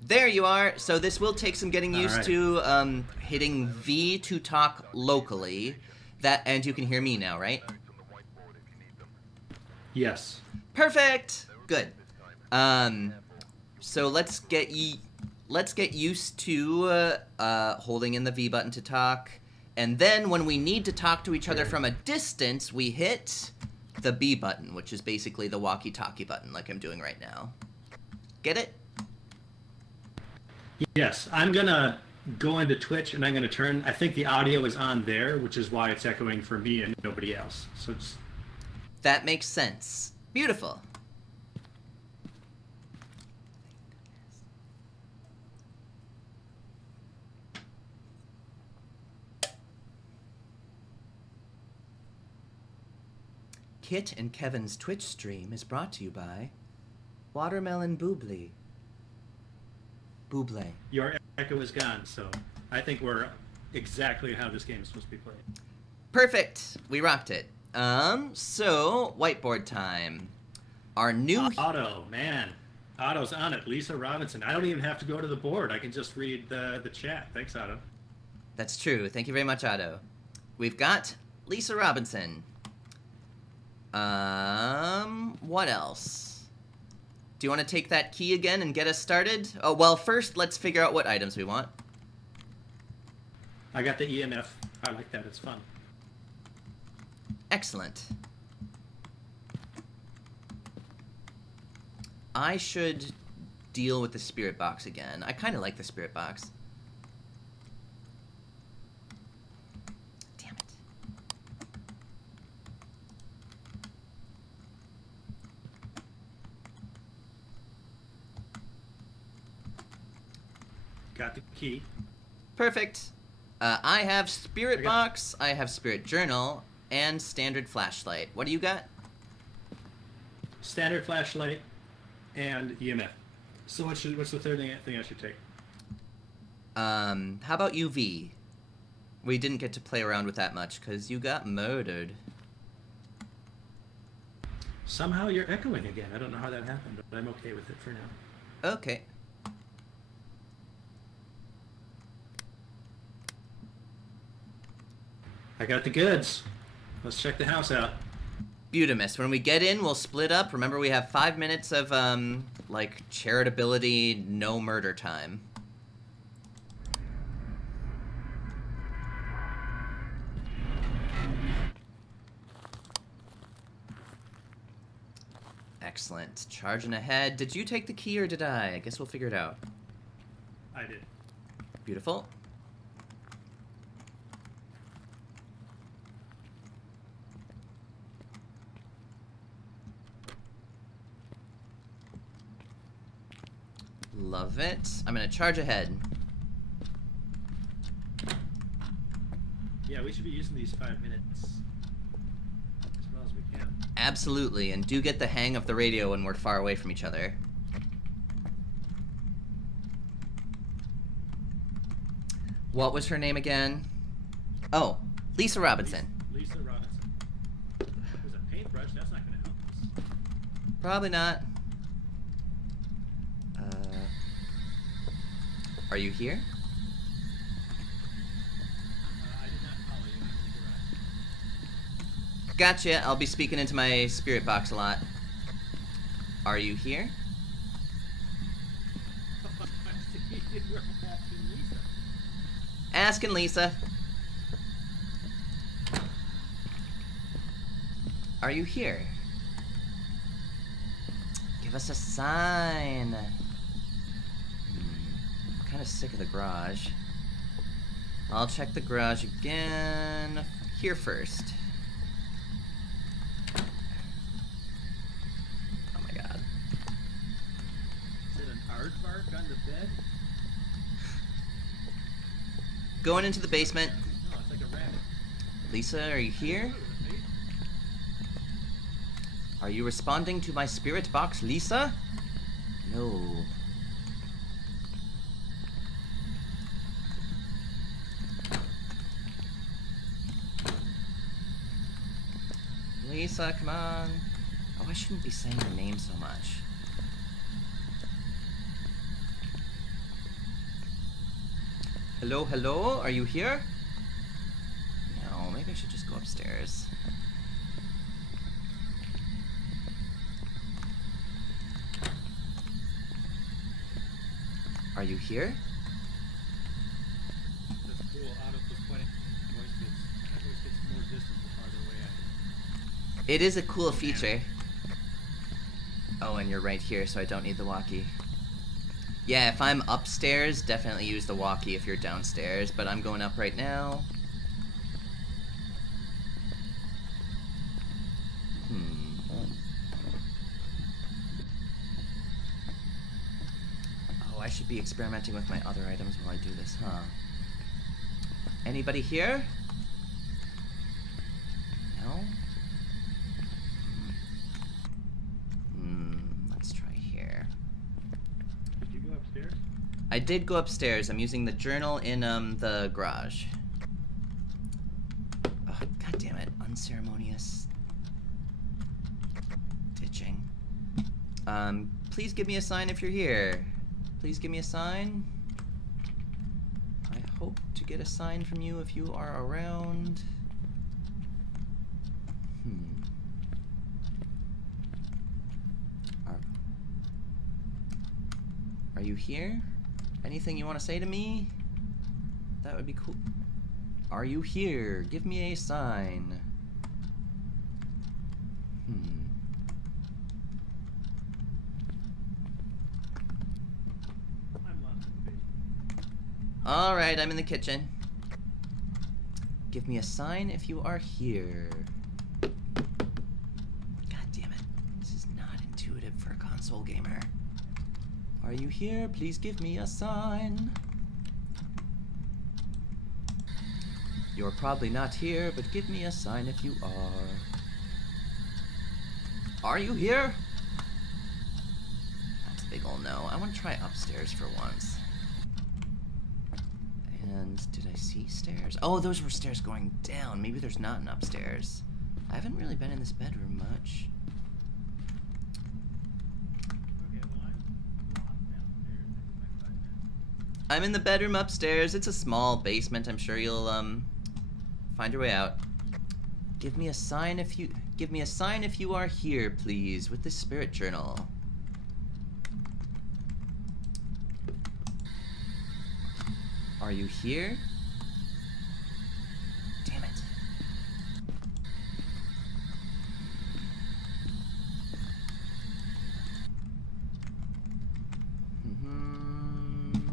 There you are. So this will take some getting used to, hitting V to talk locally. And you can hear me now, right? Yes. Perfect! Good. So let's get used to holding in the V button to talk. And then when we need to talk to each other from a distance, we hit the B button, which is basically the walkie-talkie button, like I'm doing right now. Get it? Yes, I'm going to go into Twitch and I'm going to turn, I think the audio is on there, which is why it's echoing for me and nobody else. So just... That makes sense. Beautiful. Kit and Kevin's Twitch stream is brought to you by Watermelon Buble. Your echo is gone, so I think we're exactly how this game is supposed to be played. Perfect. We rocked it. So whiteboard time. Our new Otto, man. Otto's on it. Lisa Robinson. I don't even have to go to the board. I can just read the chat. Thanks, Otto. That's true. Thank you very much, Otto. We've got Lisa Robinson. What else? Do you want to take that key again and get us started? Oh, well, first, let's figure out what items we want. I got the EMF. I like that. It's fun. Excellent. I should deal with the spirit box again. I kind of like the spirit box. Damn it. Got the key. Perfect. I have spirit box, I have spirit journal, and standard flashlight. What do you got? Standard flashlight and EMF. So what's the third thing I should take? How about UV? We didn't get to play around with that much because you got murdered. Somehow you're echoing again. I don't know how that happened, but I'm okay with it for now. Okay. I got the goods. Let's check the house out. Beautimus. When we get in, we'll split up. Remember, we have 5 minutes of, like, charitability, no murder time. Excellent. Charging ahead. Did you take the key or did I? I guess we'll figure it out. I did. Beautiful. Love it. I'm gonna charge ahead. Yeah, we should be using these 5 minutes as well as we can. Absolutely, and do get the hang of the radio when we're far away from each other. What was her name again? Oh, Lisa Robinson. Lisa Robinson. There's a paintbrush. That's not going to help us. Probably not. Are you here? I did not follow you. I believe you're Gotcha. I'll be speaking into my spirit box a lot. Are you here? Asking Lisa. Are you here? Give us a sign. I'm kind of sick of the garage. I'll check the garage again. Here first. Oh my god. Is it an aardvark on the bed? Going into the basement. No, it's like a rabbit. Lisa, are you here? Are you responding to my spirit box, Lisa? No. Lisa, come on. Oh, I shouldn't be saying her name so much. Hello, hello? Are you here? No, maybe I should just go upstairs. Are you here? That's cool. Autoplus pointing. Voice gets more distant the farther away I am. It is a cool feature. Oh, and you're right here, so I don't need the walkie. Yeah, if I'm upstairs, definitely use the walkie if you're downstairs, but I'm going up right now. Oh, I should be experimenting with my other items while I do this, huh? Anybody here? No? Let's try here. Did you go upstairs? I did go upstairs. I'm using the journal in the garage. Oh, God damn it. Unceremonious ditching. Please give me a sign if you're here. Please give me a sign. I hope to get a sign from you if you are around. Are you here? Anything you want to say to me? That would be cool. Are you here? Give me a sign. I'm lost in the basement. Alright, I'm in the kitchen. Give me a sign if you are here. God damn it. This is not intuitive for a console gamer. Are you here? Please give me a sign. You're probably not here, but give me a sign if you are. Are you here? That's a big ol' no. I want to try upstairs for once. And did I see stairs? Oh, those were stairs going down. Maybe there's not an upstairs. I haven't really been in this bedroom much. I'm in the bedroom upstairs. It's a small basement. I'm sure you'll find your way out. Give me a sign if you are here, please, with the spirit journal. Are you here? Damn it.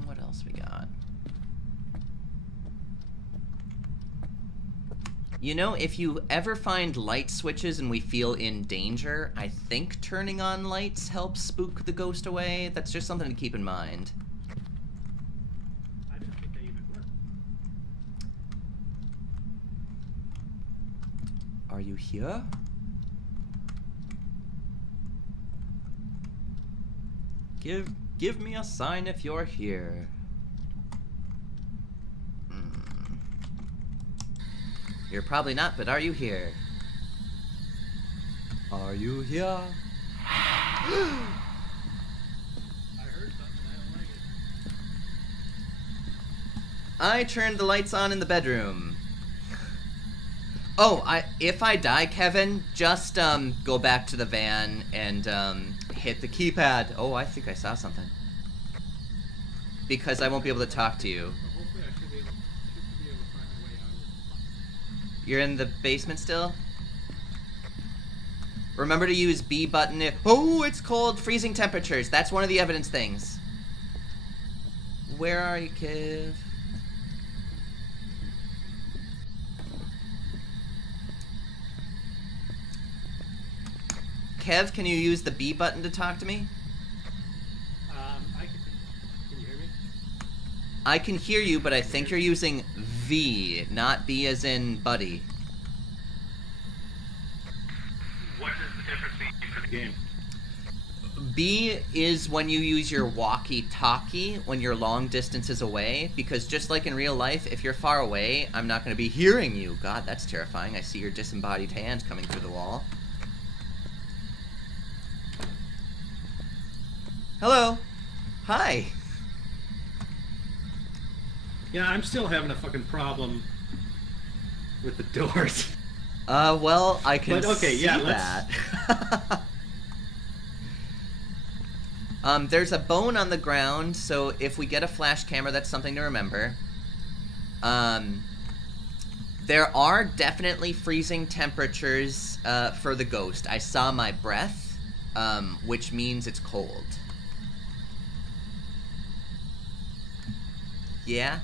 What else we got? You know, if you ever find light switches and we feel in danger, I think turning on lights helps spook the ghost away. That's just something to keep in mind. I didn't think they even worked. Are you here? Give me a sign if you're here. You're probably not, but are you here? Are you here? I heard something. I don't like it. I turned the lights on in the bedroom. Oh, if I die, Kevin, just go back to the van and hit the keypad. Oh, I think I saw something. Because I won't be able to talk to you. So hopefully I should be able to find my way out of it. You're in the basement still? Remember to use B button if... Oh, it's cold. Freezing temperatures. That's one of the evidence things. Where are you, Kev? Kev, can you use the B button to talk to me? Can you hear me? I can hear you, but I think you're using V, not B as in buddy. What is the difference for the game? B is when you use your walkie-talkie when you're long distances away, because just like in real life, if you're far away, I'm not going to be hearing you. God, that's terrifying. I see your disembodied hand coming through the wall. Hello. Hi. Yeah, I'm still having a fucking problem with the doors. Well, I can okay, see yeah, that. There's a bone on the ground, so if we get a flash camera, that's something to remember. There are definitely freezing temperatures for the ghost. I saw my breath, which means it's cold. Yeah?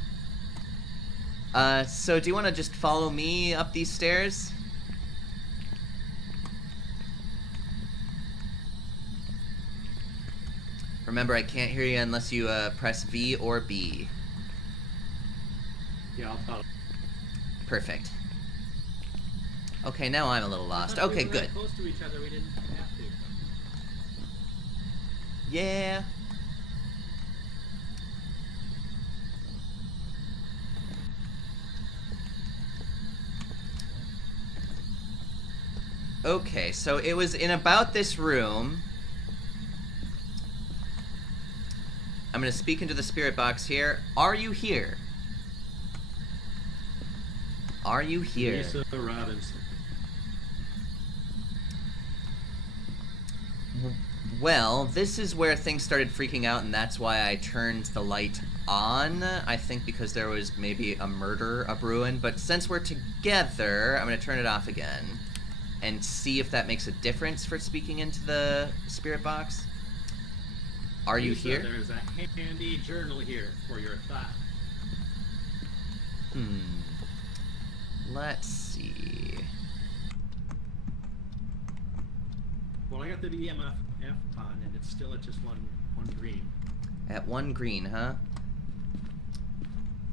So do you want to just follow me up these stairs? Remember, I can't hear you unless you press V or B. Yeah, I'll follow. Perfect. Okay, now I'm a little lost. I thought Okay, we were good. that close to each other, we didn't have to. Yeah. Okay, so it was in about this room. I'm gonna speak into the spirit box here. Are you here? Are you here? Lisa Robinson. Well, this is where things started freaking out, and that's why I turned the light on. I think because there was maybe a murder brewing, but since we're together, I'm gonna turn it off again and see if that makes a difference for speaking into the spirit box. Are you Lisa, here? There's a handy journal here for your thought. Let's see. Well, I got the EMF on, and it's still at just one green. At 1 green, huh?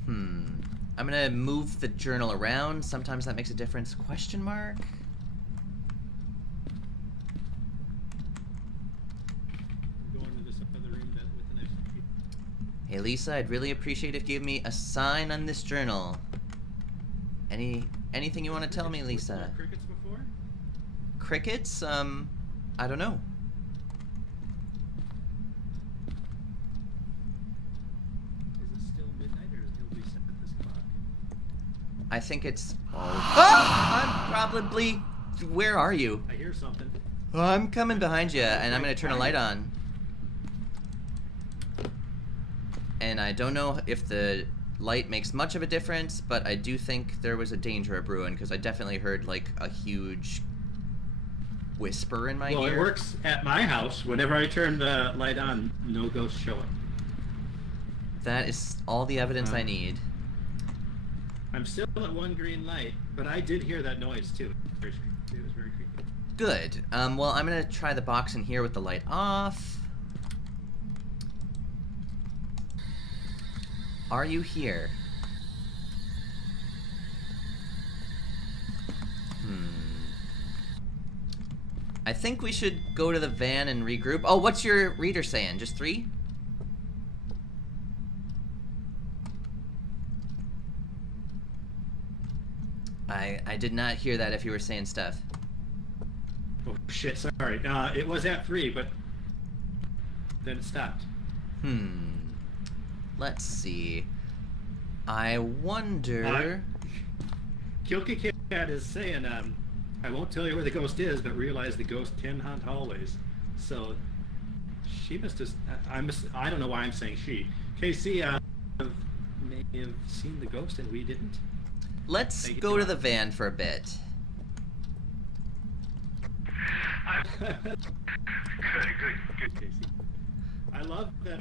I'm gonna move the journal around. Sometimes that makes a difference. Question mark? I'm going to this other room with the next computer. Hey Lisa, I'd really appreciate if you give me a sign on this journal. Anything you want to tell me, Lisa? Crickets before? Crickets? I don't know. Is it still midnight, or is it reset at this clock? I think it's... I'm probably... Where are you? I hear something. I'm coming behind you, and I'm gonna turn a light on. And I don't know if the light makes much of a difference, but I do think there was a danger brewing, because I definitely heard, like, a huge whisper in my ear. Well, it works at my house. Whenever I turn the light on, no ghosts show up. That is all the evidence I need. I'm still at 1 green light, but I did hear that noise too. It was very creepy. Good. Well, I'm gonna try the box in here with the light off. Are you here? I think we should go to the van and regroup. Oh, what's your reader saying? Just 3? I did not hear that if you were saying stuff. Oh shit, sorry. It was at 3, but then it stopped. Let's see. I wonder... Kilky Cat is saying, I won't tell you where the ghost is, but realize the ghost can haunt hallways. So she must just. I don't know why I'm saying she. Casey may have seen the ghost and we didn't. Let's go to the van for a bit. Good, Casey. I love that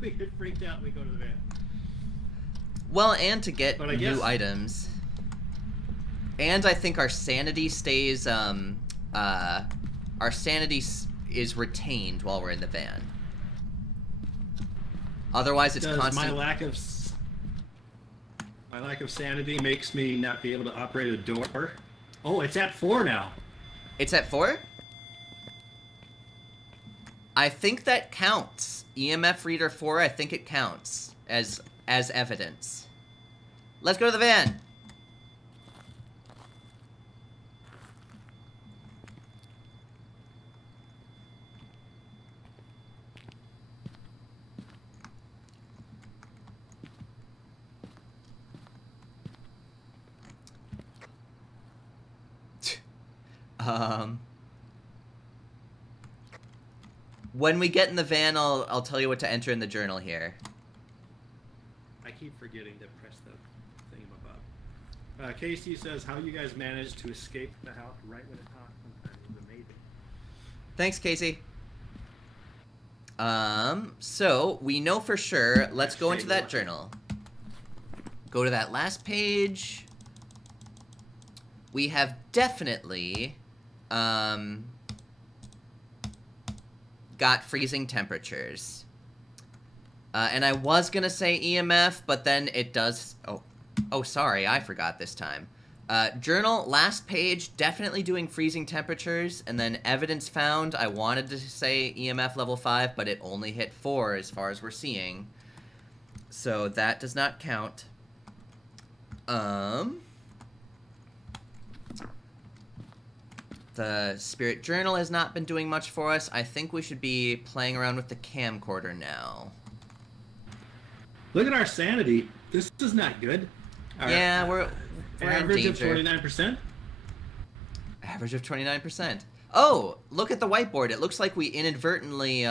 we get freaked out when we go to the van. Well, and to get new items. And I think our sanity stays, our sanity is retained while we're in the van. Otherwise, it's constant. My lack of sanity makes me not be able to operate a door. Oh, it's at 4 now. It's at 4? I think that counts. EMF reader 4, I think it counts as evidence. Let's go to the van. When we get in the van, I'll tell you what to enter in the journal here. I keep forgetting to press the thing above. Casey says, how you guys managed to escape the house right when it hot sometimes is amazing. Thanks, Casey. So we know for sure. Let's go into that journal. Go to that last page. We have definitely, got freezing temperatures. And I was gonna say EMF, but then it does... Oh, sorry, I forgot this time. Journal, last page, definitely doing freezing temperatures, and then evidence found, I wanted to say EMF level 5, but it only hit 4 as far as we're seeing. So that does not count. The spirit journal has not been doing much for us. I think we should be playing around with the camcorder now. Look at our sanity. This is not good. Yeah, we're average in of danger. 29%. Average of 29%. Oh, look at the whiteboard. It looks like we inadvertently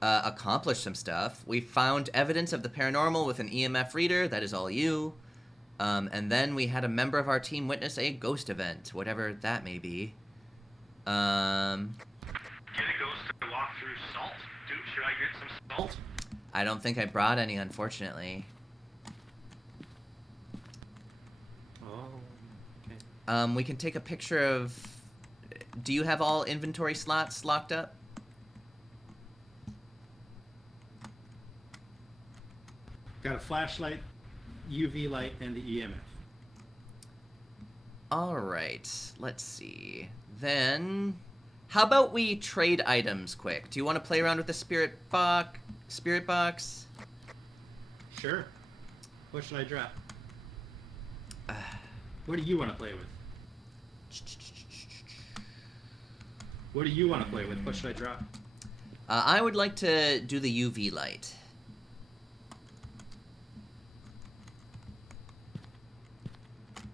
accomplished some stuff. We found evidence of the paranormal with an EMF reader. That is all you. And then we had a member of our team witness a ghost event, whatever that may be. Get a ghost to walk through salt? Dude, should I get some salt? I don't think I brought any, unfortunately. Oh, okay. We can take a picture of... Do you have all inventory slots locked up? Got a flashlight, UV light, and the EMF. Alright, let's see. Then... How about we trade items quick? Do you want to play around with the spirit box? Sure. What should I drop? What do you want to play with? What do you want to play with? What should I drop? I would like to do the UV light.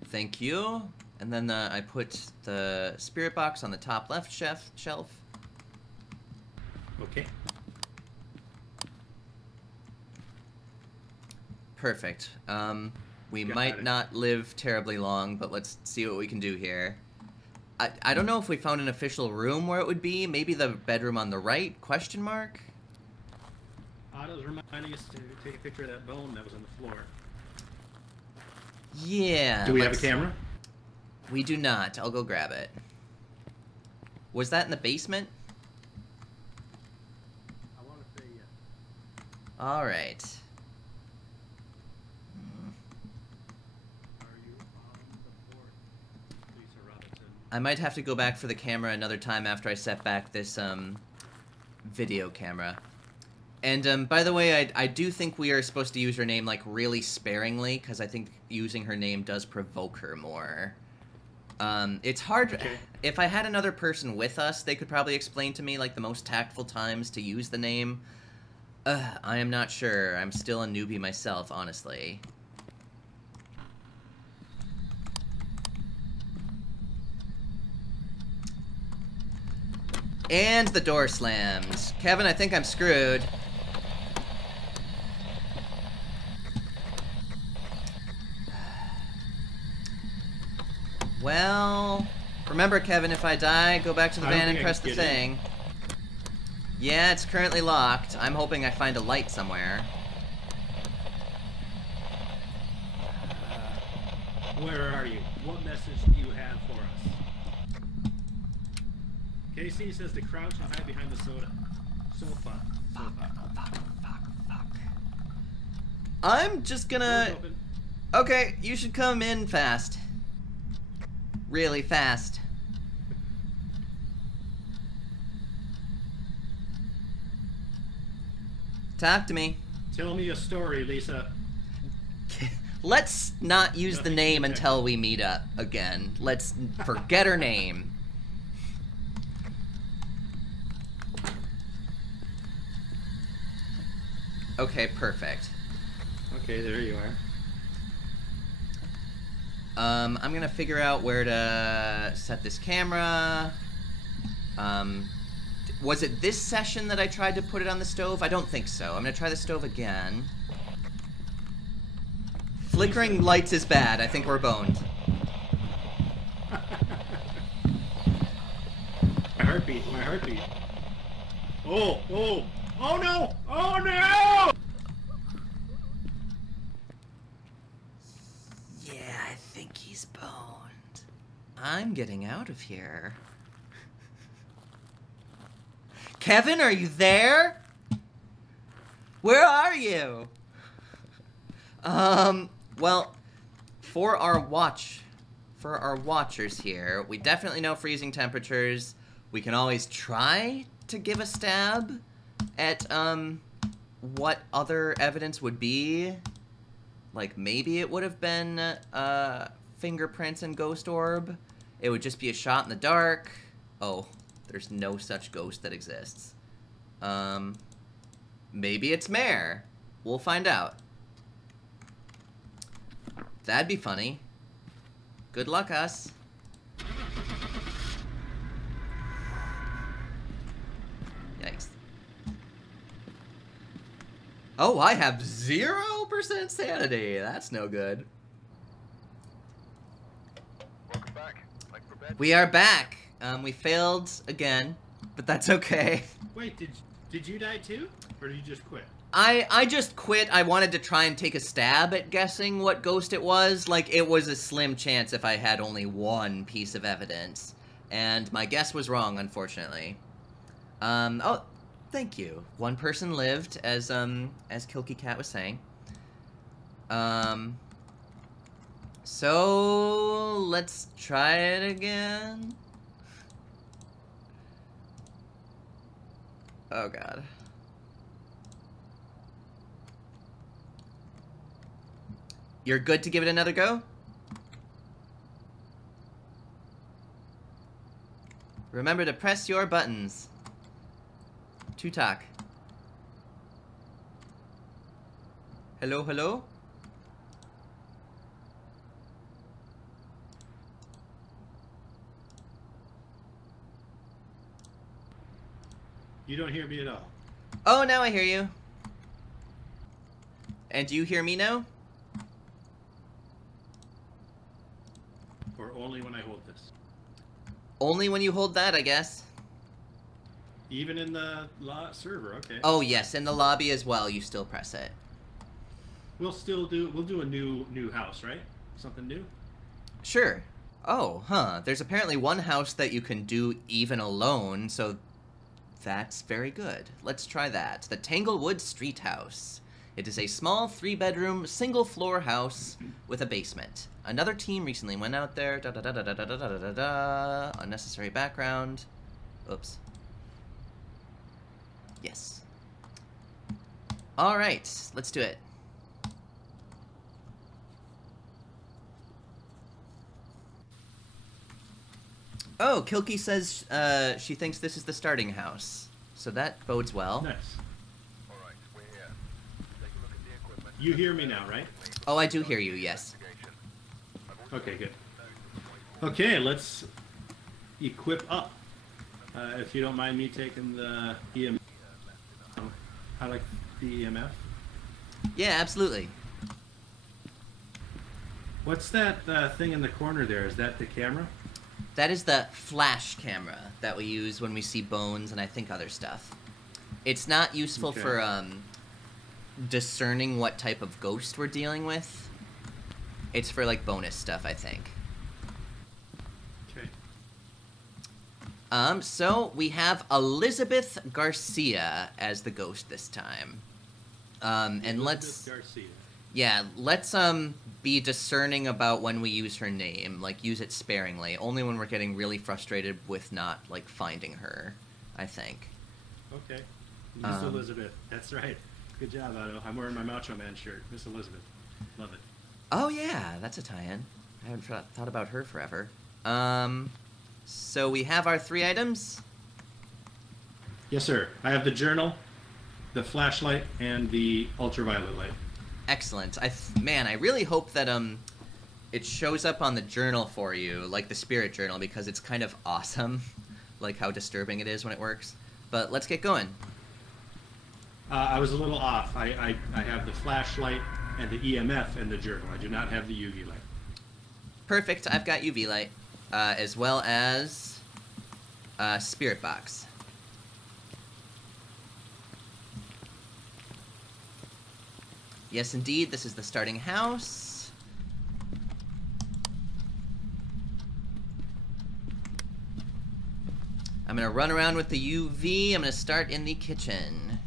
Thank you. And then I put the spirit box on the top left shelf. Okay. Perfect. We might not live terribly long, but let's see what we can do here. I don't know if we found an official room where it would be. Maybe the bedroom on the right? Question mark? Otto's reminding us to take a picture of that bone that was on the floor. Yeah. Do we have a camera? We do not. I'll go grab it. Was that in the basement? I want to say yes. All right. Are you on the board, Lisa Robinson? I might have to go back for the camera another time after I set back this video camera. And by the way, I do think we are supposed to use her name like really sparingly, because I think using her name does provoke her more. It's hard. Okay. If I had another person with us, they could probably explain to me like the most tactful times to use the name. I am not sure. I'm still a newbie myself, honestly. And the door slammed. Kevin, I think I'm screwed. Well, remember, Kevin, if I die, go back to the van and press the thing. Yeah, it's currently locked. I'm hoping I find a light somewhere. Where are you? What message do you have for us? Casey says to crouch and hide behind the sofa. Sofa. Fuck. I'm just gonna... Okay, you should come in fast. Really fast. Talk to me. Tell me a story, Lisa. Let's not use the name until we meet up again. Let's forget her name. Okay, perfect. Okay, there you are. I'm gonna figure out where to set this camera. Was it this session that I tried to put it on the stove? I don't think so. I'm gonna try the stove again. Flickering lights is bad. I think we're boned. My heartbeat. Oh no! Oh no! Yeah, I think he's boned. I'm getting out of here. Kevin, are you there? Where are you? Well, for our watchers here, we definitely know freezing temperatures. We can always try to give a stab at, what other evidence would be. Like, maybe it would have been, fingerprints and ghost orb. It would just be a shot in the dark. Oh, there's no such ghost that exists. Maybe it's Mare. We'll find out. That'd be funny. Good luck, us. Yikes. Oh, I have 0% sanity. That's no good. Welcome back. Like prepared. We are back. We failed again, but that's okay. Wait, did you die too? Or did you just quit? I just quit. I wanted to try and take a stab at guessing what ghost it was. Like, it was a slim chance if I had only one piece of evidence. And my guess was wrong, unfortunately. Oh, thank you. One person lived, as Kilky Cat was saying. So, let's try it again. Oh, God. You're good to give it another go? Remember to press your buttons. To talk. Hello, hello? You don't hear me at all. Oh, now I hear you. And do you hear me now? Or only when I hold this? Only when you hold that, I guess. Even in the server, okay. Oh, yes, in the lobby as well, you still press it. We'll do a new house, right? Something new? Sure. Oh, huh. There's apparently one house that you can do even alone, so that's very good. Let's try that. The Tanglewood Street House. It is a small 3-bedroom, single-floor house with a basement. Another team recently went out there. Da-da-da-da-da-da-da-da-da. Unnecessary background. Oops. Yes. All right, let's do it. Oh, Kilky says she thinks this is the starting house. So that bodes well. Nice. All right, we're here. Take a look at the equipment. You hear me now, right? Oh, I do hear you, yes. Okay, good. Okay, let's equip up. If you don't mind me taking the EMF. I like the EMF. Yeah, absolutely. What's that thing in the corner there? Is that the camera? That is the flash camera that we use when we see bones and I think other stuff. It's not useful Okay. for discerning what type of ghost we're dealing with. It's for like bonus stuff, I think. Okay. So we have Elizabeth Garcia as the ghost this time. And let's Garcia. yeah, let's be discerning about when we use her name, like use it sparingly, only when we're getting really frustrated with not like finding her, I think. Okay. Miss Elizabeth. That's right. Good job, Otto. I'm wearing my Macho Man shirt. Miss Elizabeth. Love it. Oh yeah, that's a tie-in. I haven't thought about her forever. So we have our 3 items. Yes, sir. I have the journal, the flashlight, and the ultraviolet light. Excellent. Man, I really hope that it shows up on the journal for you, like the spirit journal, because it's kind of awesome, like how disturbing it is when it works. But let's get going. I was a little off. I have the flashlight and the EMF and the journal. I do not have the UV light. Perfect. I've got UV light, as well as spirit box. Yes, indeed. This is the starting house. I'm going to run around with the UV. I'm going to start in the kitchen.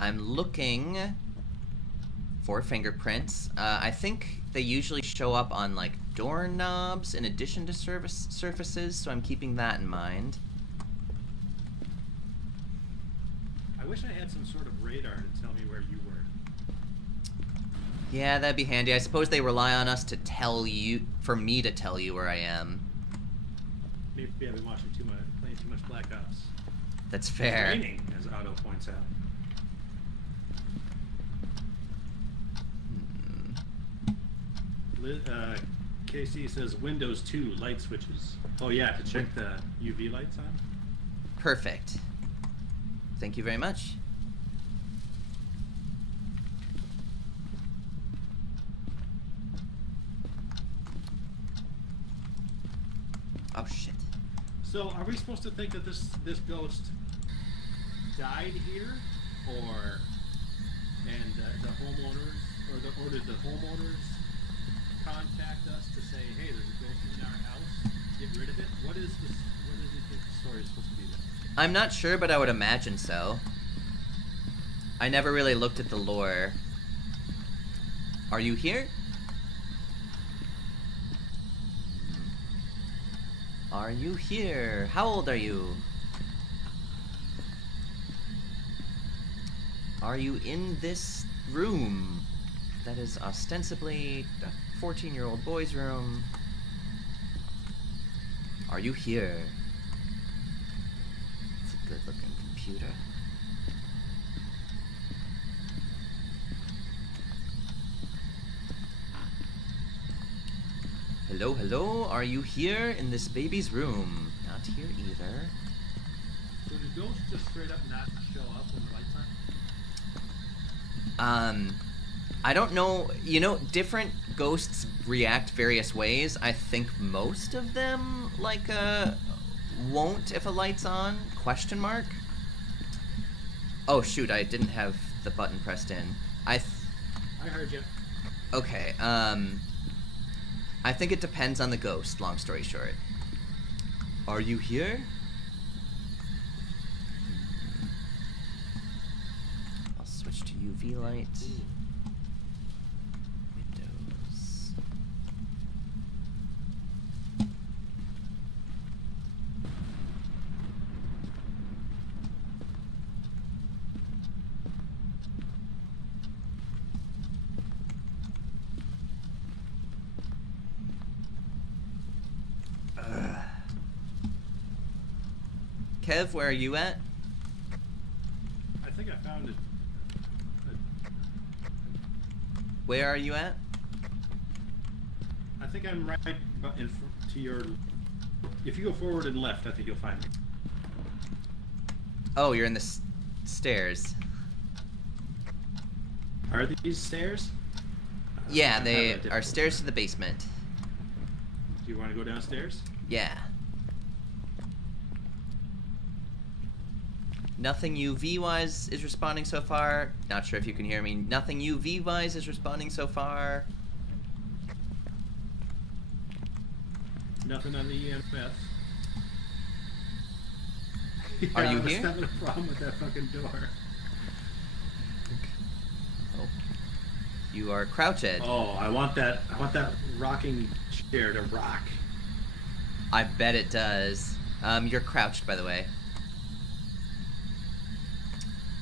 I'm looking for fingerprints. I think they usually show up on, like, doorknobs in addition to surfaces, so I'm keeping that in mind. I wish I had some sort of radar to tell me where you were. Yeah, that'd be handy. I suppose they rely on us to tell you, for me to tell you where I am. Maybe I've been watching playing too much Black Ops. That's It's fair. raining, as Otto points out. KC says Windows 2 light switches. Oh yeah, to check the UV lights on. Perfect. Thank you very much. Oh shit. So, are we supposed to think that this ghost died here, or the homeowners, or did the homeowners contact us to say, hey, there's a ghost in our house, get rid of it? What is this? What do you think the story is supposed to be then? I'm not sure, but I would imagine so. I never really looked at the lore. Are you here? Are you here? How old are you? Are you in this room? That is ostensibly a 14-year-old boy's room. Are you here? It's a good-looking computer. Hello, hello, are you here in this baby's room? Not here either. So do ghosts just straight up not show up when the lights on? I don't know, you know, different ghosts react various ways. I think most of them, like, won't if a light's on, question mark. Oh shoot, I didn't have the button pressed in. I heard you. Okay, I think it depends on the ghost, long story short. Are you here? I'll switch to UV light. Windows. Kev, where are you at? I think I found it. Where are you at? think I'm right to your. If you go forward and left, I think you'll find me. Oh, you're in the stairs. Are these stairs? Yeah, they are stairs to the basement. Do you want to go downstairs? Yeah. Nothing UV-wise is responding so far. Not sure if you can hear me. Nothing UV-wise is responding so far. Nothing on the EMF. Are you I was here? having a problem with that fucking door. Oh. You are crouched. Oh, I want that rocking chair to rock. I bet it does. You're crouched, by the way.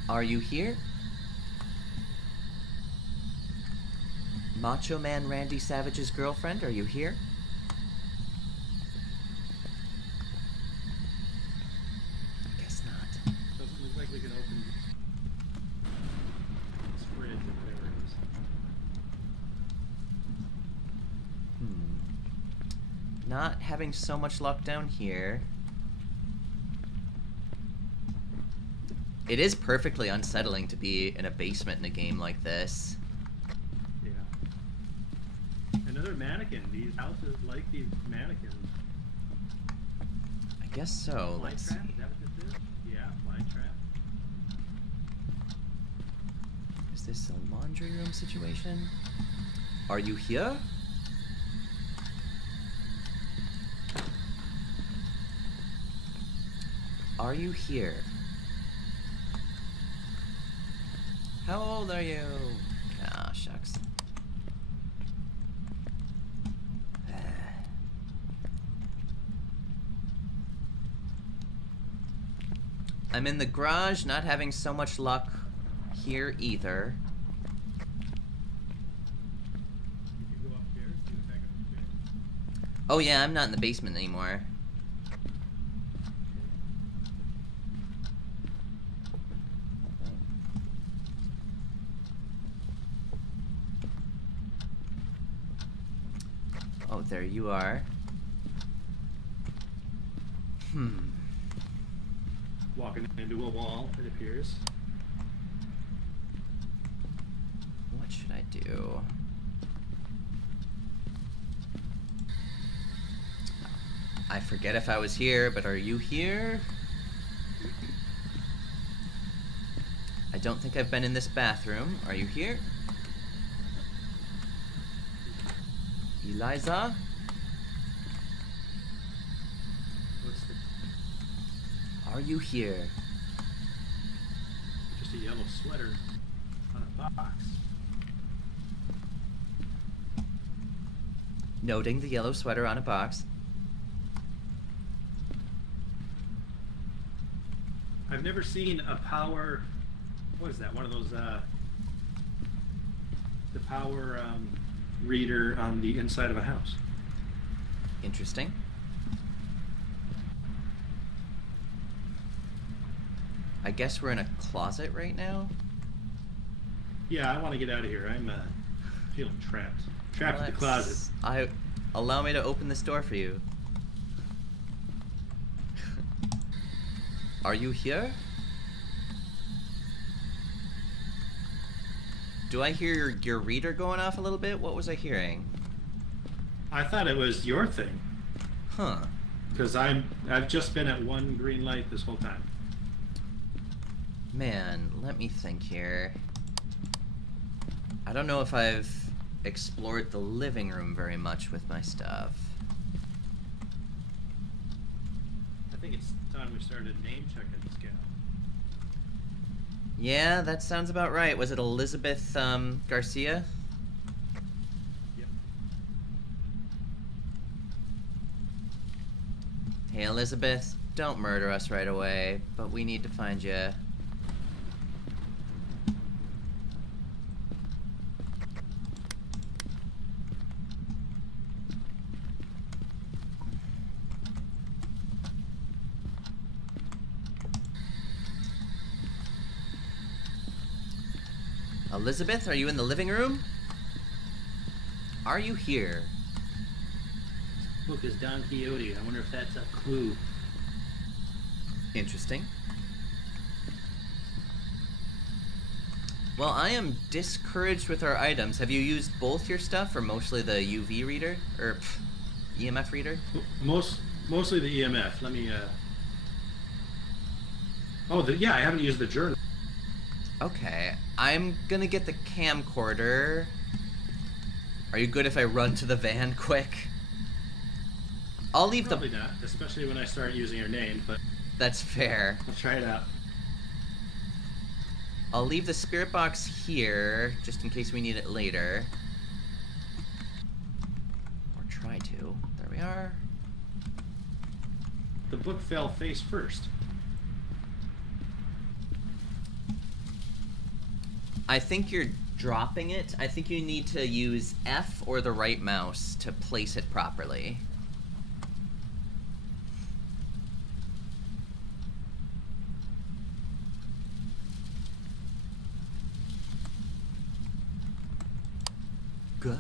Are you here? Macho Man Randy Savage's girlfriend, are you here? I guess not. Doesn't look like we can open this fridge or whatever it is. Not having so much luck down here. It is perfectly unsettling to be in a basement in a game like this. Yeah. Another mannequin. These houses like these mannequins. I guess so. Fly Let's see. trap? Is that what this is? Yeah, fly trap. Is this a laundry room situation? Are you here? Are you here? How old are you? Ah, shucks. I'm in the garage, not having so much luck here either. You can go upstairs. Do it back upstairs. Oh yeah, I'm not in the basement anymore. Oh, there you are. Walking into a wall, it appears. What should I do? I forget if I was here, but are you here? I don't think I've been in this bathroom. Are you here? Eliza? What's the... Are you here? Just a yellow sweater on a box. Noting the yellow sweater on a box. I've never seen a power... What is that? One of those, the power, reader on the inside of a house. Interesting. I guess we're in a closet right now? Yeah, I want to get out of here. I'm feeling trapped. Trapped in the Let's- closet. Allow me to open this door for you. Are you here? Do I hear your reader going off a little bit? What was I hearing? I thought it was your thing. Huh. Because I've just been at one green light this whole time. Man, let me think here. I don't know if I've explored the living room very much with my stuff. I think it's time we started name checking this gal. Yeah, that sounds about right. Was it Elizabeth Garcia? Yep. Hey, Elizabeth, don't murder us right away, but we need to find you. Elizabeth, are you in the living room? Are you here? book is Don Quixote. I wonder if that's a clue. Interesting. Well, I am discouraged with our items. Have you used both your stuff, or mostly the UV reader? Or EMF reader? Mostly the EMF. Let me, Oh, yeah, I haven't used the journal. Okay. I'm gonna get the camcorder. Are you good if I run to the van quick? I'll leave Probably not, especially when I start using your name, but... That's fair. Let's try it out. I'll leave the spirit box here, just in case we need it later. Or try to. There we are. The book fell face first. I think you're dropping it. I think you need to use F or the right mouse to place it properly. Good.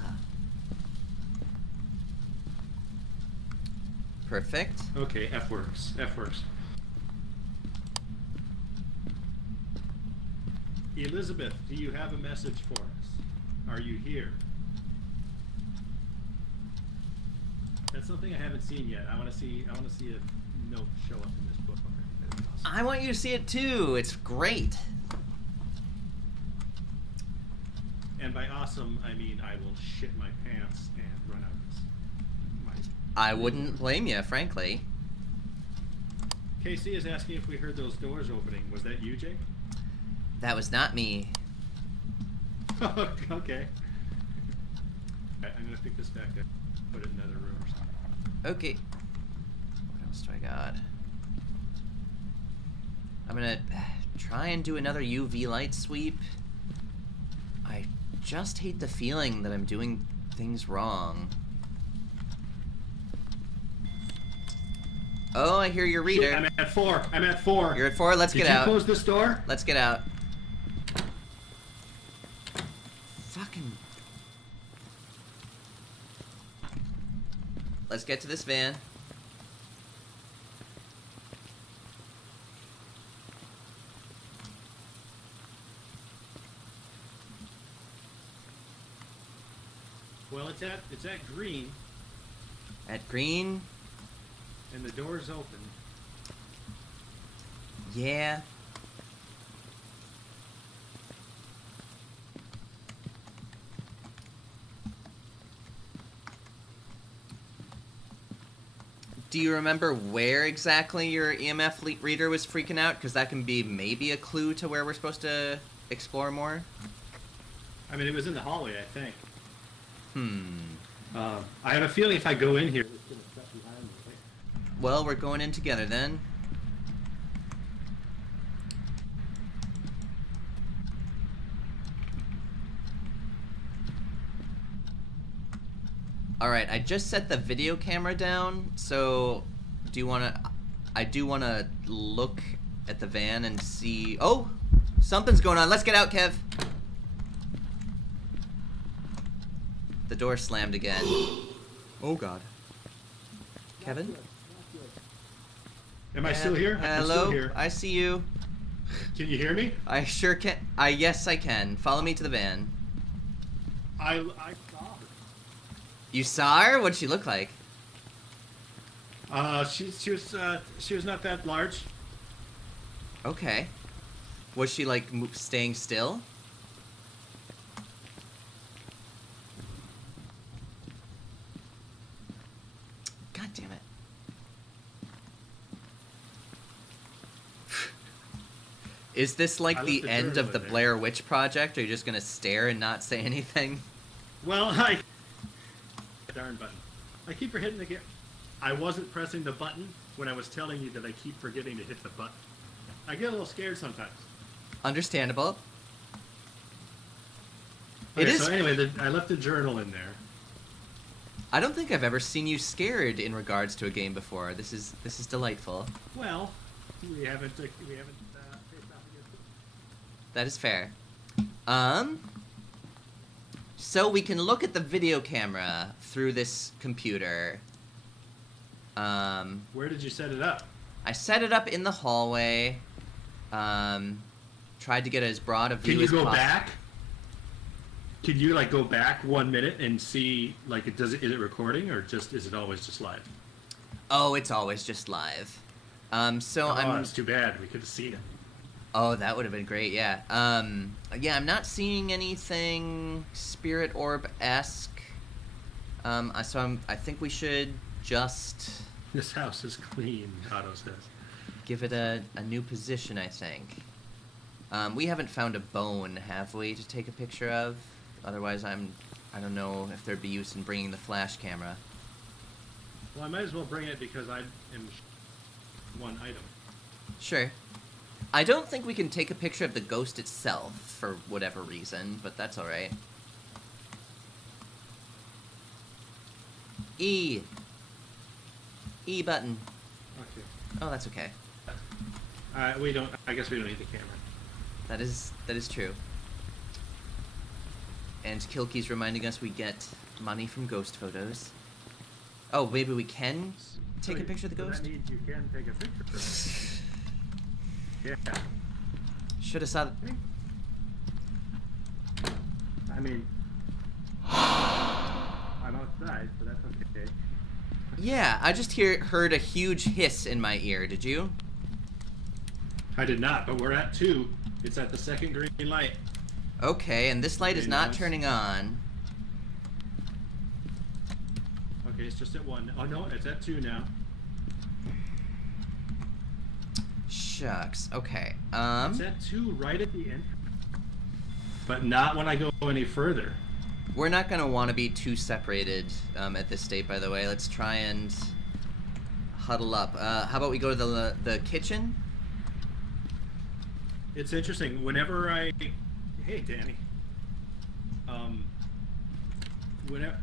Perfect. Okay, F works. F works. Elizabeth, do you have a message for us? Are you here? That's something I haven't seen yet. I want to see a note show up in this book. That is awesome. I want you to see it too. It's great. And by awesome, I mean I will shit my pants and run out of this. I wouldn't blame you, frankly. Casey is asking if we heard those doors opening. Was that you, Jake? That was not me. Okay. I'm gonna pick this back up, put it in another room or something. Okay. What else do I got? I'm gonna try and do another UV light sweep. I just hate the feeling that I'm doing things wrong. Oh, I hear your reader. Shit, I'm at 4. I'm at 4. You're at 4. Let's get out. Did you close this door? Let's get out. Fucking. Let's get to this van. Well, it's at green, At green. and the door's open. Yeah. Do you remember where exactly your EMF reader was freaking out? Because that can be maybe a clue to where we're supposed to explore more. I mean, it was in the hallway, I think. Hmm. I have a feeling if I go in here, it's gonna shut behind me. Right? Well, we're going in together then. Alright, I just set the video camera down, so do you wanna... I do wanna look at the van and see... Oh! Something's going on. Let's get out, Kev! The door slammed again. Oh god. Kevin? Am I still here? I'm Hello? still here. I see you. Can you hear me? I sure can. Yes, I can. Follow me to the van. I saw her. You saw her? What'd she look like? She was not that large. Okay. Was she like staying still? God damn it. Is this like the the end of journal the in there. Blair Witch Project? Are you just gonna stare and not say anything? Well, darn button. I keep forgetting to get. I wasn't pressing the button when I was telling you that I keep forgetting to hit the button. I get a little scared sometimes. Understandable. Okay, It is. So anyway, I left the journal in there. I don't think I've ever seen you scared in regards to a game before. This is delightful. Well, we haven't faced off against it. That is fair. So we can look at the video camera through this computer. Where did you set it up? I set it up in the hallway. Tried to get as broad a view Can you as go possible. back? Can you like go back 1 minute and see like is it recording or just is it always just live? Oh, it's always just live. So I'm. It's too bad. We could have seen it. Oh, that would have been great. Yeah. Yeah, I'm not seeing anything spirit orb-esque. I think we should just This house is clean, Otto says. give it a new position, I think. We haven't found a bone, have we, to take a picture of? Otherwise, I don't know if there'd be use in bringing the flash camera. Well, I might as well bring it because I am one item. Sure. I don't think we can take a picture of the ghost itself, for whatever reason, but that's alright. E button. Okay. Oh, that's okay. We don't. I guess we don't need the camera. That is true. And Kilkey's reminding us we get money from ghost photos. Oh, maybe we can take a picture of the ghost? That means you can take a picture of it. Yeah. Should have saw. I mean, I'm outside, so that's okay. Yeah, I just heard a huge hiss in my ear. Did you? I did not, but we're at 2. It's at the second green light. Okay, and this light is Okay, not nice. turning on. Okay, it's just at 1. Oh no, it's at 2 now. Shucks. Okay. It's at 2 right at the end. But not when I go any further. We're not gonna want to be too separated at this state, by the way. Let's try and huddle up. How about we go to the kitchen? It's interesting. Whenever I, hey Danny, whenever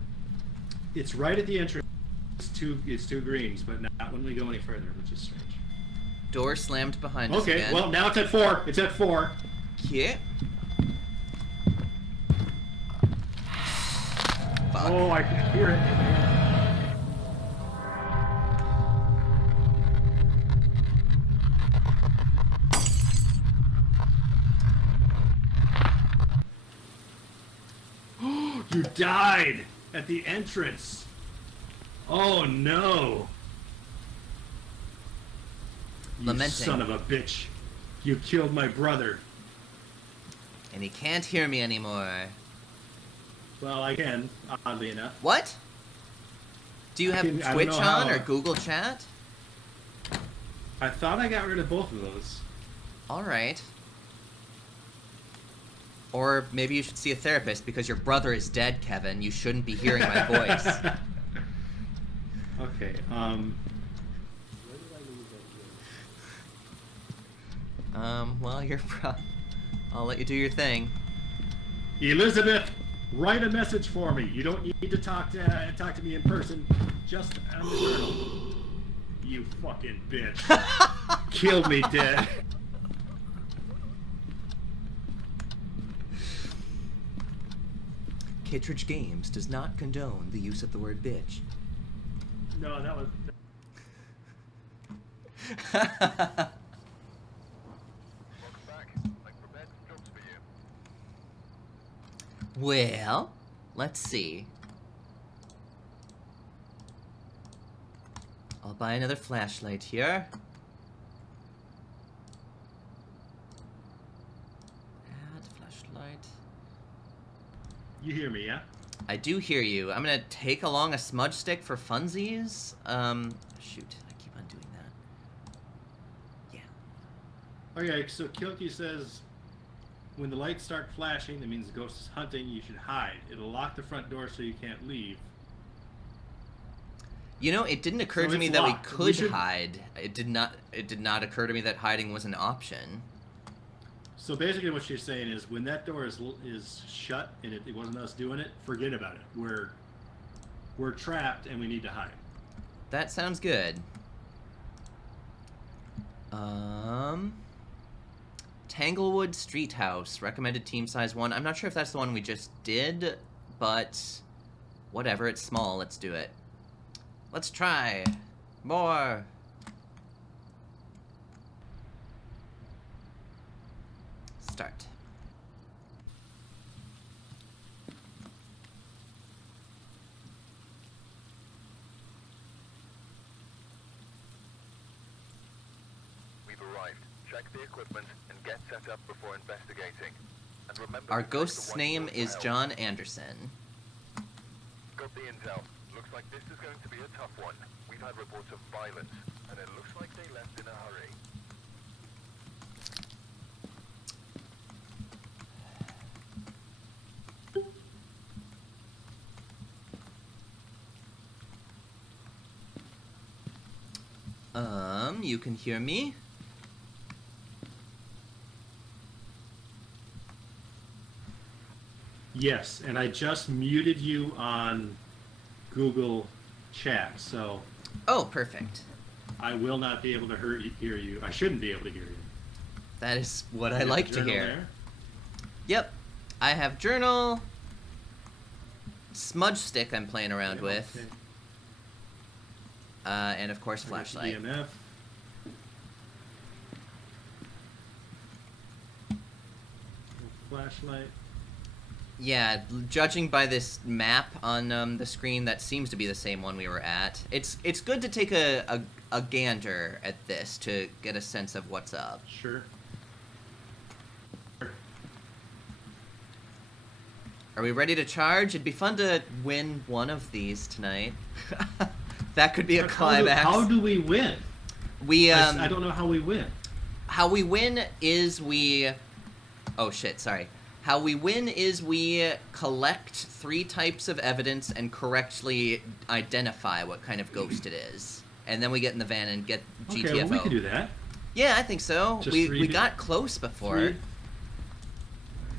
it's right at the entrance, it's two greens, but not when we go any further, which is strange. Door slammed behind us Okay, again. well now it's at 4. It's at 4. Yeah. Fuck. Oh, I can hear it. You died at the entrance. Oh no. You Lamenting. son of a bitch. You killed my brother. And he can't hear me anymore. Well, I can, oddly enough. What? Do you have I don't Twitch know on how- or Google Chat? I thought I got rid of both of those. Alright. Or maybe you should see a therapist because your brother is dead, Kevin. You shouldn't be hearing my voice. Okay, Well, I'll let you do your thing. Elizabeth, write a message for me. You don't need to talk to me in person. Just on the journal. You fucking bitch. Killed me dead. Kittredge Games does not condone the use of the word bitch. No, that was. Welcome back. I prepared some jobs for you. Well, let's see. I'll buy another flashlight here. Add flashlight. You hear me, yeah? I do hear you. I'm gonna take along a smudge stick for funsies. Shoot, I keep on doing that. Yeah. Okay, so Kilky says, when the lights start flashing, that means the ghost is hunting, you should hide. It'll lock the front door so you can't leave. You know, it didn't occur So to me it's that locked. we We could should- hide. It did not occur to me that hiding was an option. So basically what she's saying is, when that door is shut and it wasn't us doing it, forget about it. We're trapped and we need to hide. That sounds good. Tanglewood Street House, recommended team size 1. I'm not sure if that's the one we just did, but whatever, it's small, let's do it. Let's try. More. Start. We've arrived. Check the equipment and get set up before investigating. And remember, Our to check ghost's the name white is house. John Anderson. Got the intel. Looks like this is going to be a tough one. We've had reports of violence, and it looks like they left in a hurry. You can hear me? Yes, and I just muted you on Google Chat, so Oh, perfect. I will not be able to hear you. I shouldn't be able to hear you. That is what I You have like the to journal hear. there? Yep. I have journal, smudge stick I'm playing around Yeah, with, okay. and of course I got the flashlight. EMF. Flashlight. Yeah, judging by this map on the screen, that seems to be the same one we were at. It's good to take a gander at this to get a sense of what's up. Sure. Are we ready to charge? It'd be fun to win one of these tonight. That could be a climax. How do we win? We I don't know how we win. how we win is we... Oh shit, sorry. How we win is we collect 3 types of evidence and correctly identify what kind of ghost it is. And then we get in the van and get GTFO. Okay, well, we can do that. Yeah, I think so. Just We 3 got close before.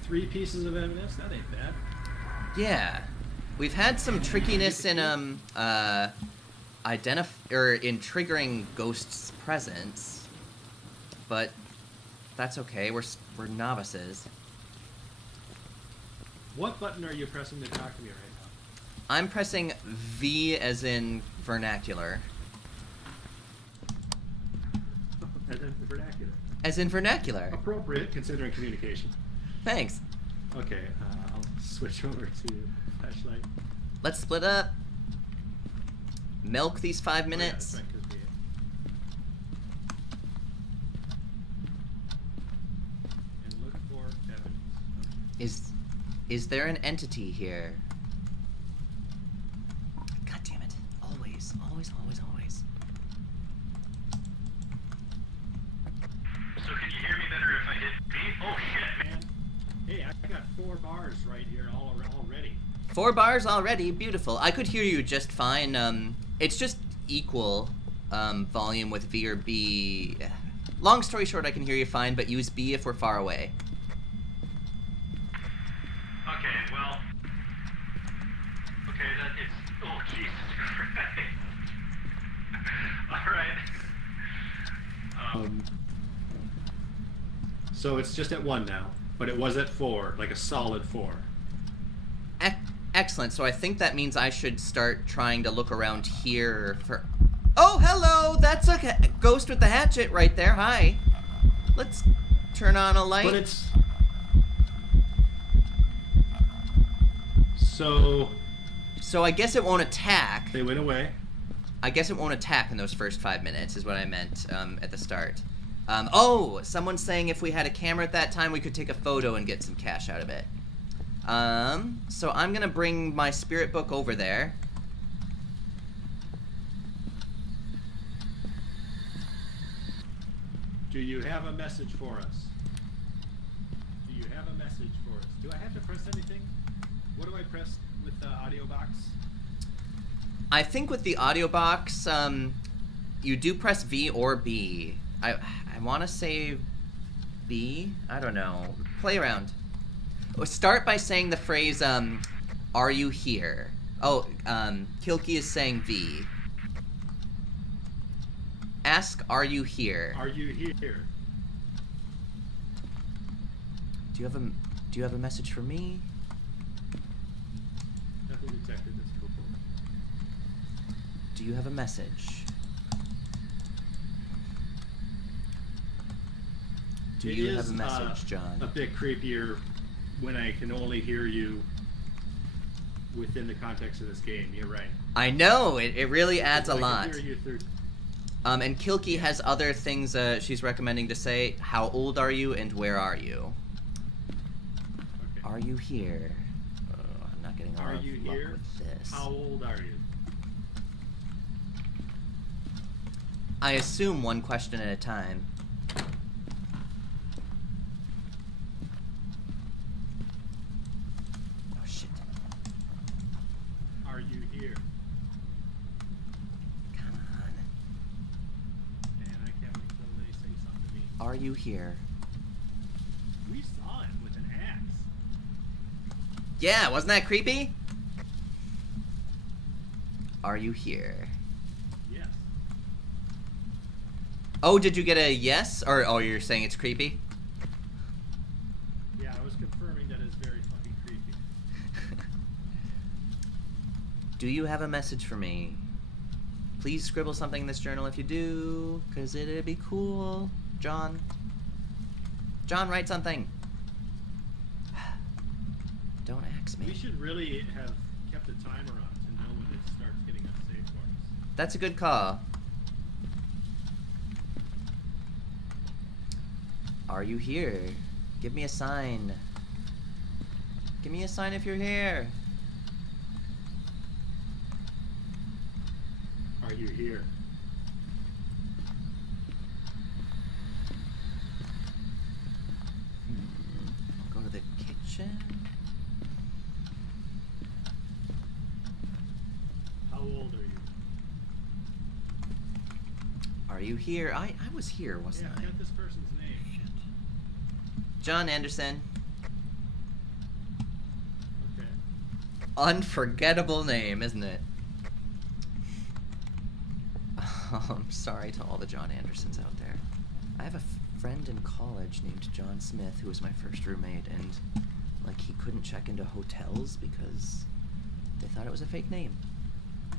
3 pieces of evidence? That ain't bad. Yeah. We've had some trickiness in in triggering ghosts' presence. But that's okay. We're novices. What button are you pressing to talk to me right now? I'm pressing V as in vernacular. As in vernacular. As in vernacular. Appropriate considering communication. Thanks. Okay, I'll switch over to flashlight. Let's split up. Milk these 5 minutes. Oh, yeah, that's right, 'cause and look for evidence. Okay. Is there an entity here? God damn it. Always, always, always, always. So can you hear me better if I hit B? Oh shit, man. Hey, I got 4 bars right here already. 4 bars already. Beautiful. I could hear you just fine. It's just equal volume with V or B. Long story short, I can hear you fine, but use B if we're far away. Okay, well. Okay, that is. Oh, Jesus Christ. Alright. So it's just at 1 now, but it was at 4, like a solid 4. Excellent. So I think that means I should start trying to look around here for... Oh, hello! That's a ghost with the hatchet right there. Hi. Let's turn on a light. But it's... So So I guess it won't attack. they went away. I guess it won't attack in those first 5 minutes, is what I meant at the start. Oh, someone's saying if we had a camera at that time, we could take a photo and get some cash out of it. So I'm gonna bring my spirit book over there. Do you have a message for us? Do you have a message for us? Do I have to press anything? What do I press with the audio box? I think with the audio box, you do press V or B. I want to say B. I don't know. Play around. Start by saying the phrase, are you here? Oh, Kilky is saying V. Ask, are you here? Are you here? Do you have a message for me? Nothing detected. That's cool. Do you have a message? Do It you is, have a message, John? a bit creepier when I can only hear you within the context of this game. You're right. I know, it really adds a I can lot. hear you through. And Kilky has other things she's recommending to say. How old are you and where are you? Okay. Are you here? Oh, I'm not getting a lot Are of you luck here? with this. How old are you? I assume one question at a time. Oh shit. Are you here? Come on. And I can't wait till they say something to me. Are you here? We saw him with an axe. Yeah, wasn't that creepy? Are you here? Yes. Oh, did you get a yes? Or oh, you're saying it's creepy? Yeah, I was confirming that it's very fucking creepy. Do you have a message for me? Please scribble something in this journal if you do, because it'd be cool. John. John, write something. Don't ask me. We should really have kept a timer on to know when it starts getting unsafe for us. That's a good call. Are you here? Give me a sign. Give me a sign if you're here. Are you here? I'll go to the kitchen. How old are you? Are you here? I was here, Yeah, wasn't I I? got this person's name. John Anderson. Okay. Unforgettable name, isn't it? I'm sorry to all the John Andersons out there. I have a friend in college named John Smith who was my first roommate, and like he couldn't check into hotels because they thought it was a fake name.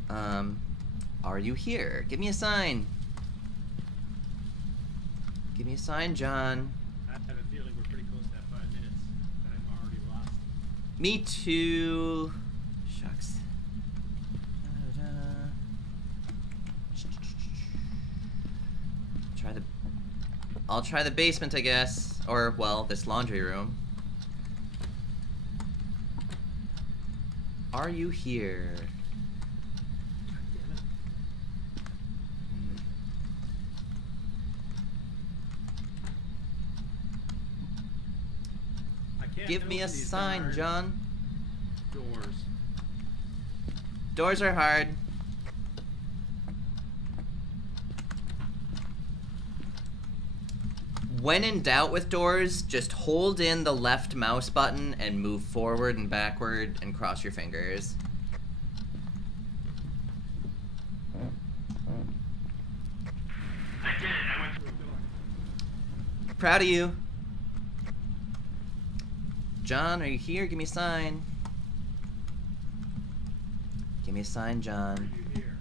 Are you here? Give me a sign. Give me a sign, John. I have a feeling we're pretty close to that 5 minutes, and I'm already lost. Me too. Shucks. I'll try the basement, I guess. Or, well, this laundry room. Are you here? God damn it. I can't Give me a open these sign, darn John. Doors. Doors are hard. When in doubt with doors, just hold in the left mouse button and move forward and backward and cross your fingers. I did it. I went through. Proud of you. John, are you here? Give me a sign. Give me a sign, Are John. you here?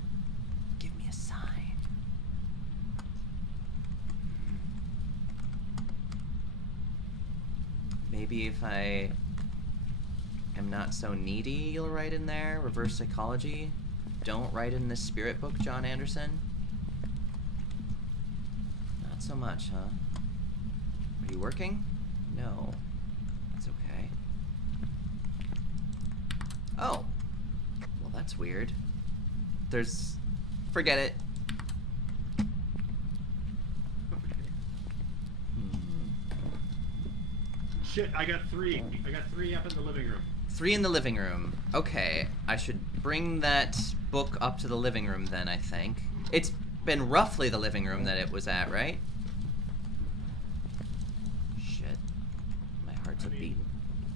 Give me a sign. Maybe if I am not so needy, you'll write in there. Reverse psychology. Don't write in this spirit book, John Anderson. Not so much, huh? Are you working? No. That's okay. Oh. Well, that's weird. There's... Forget it. Shit, I got 3. I got 3 up in the living room. 3 in the living room. Okay, I should bring that book up to the living room then, I think. It's been roughly the living room that it was at, right? Shit. My heart's I a mean, beating.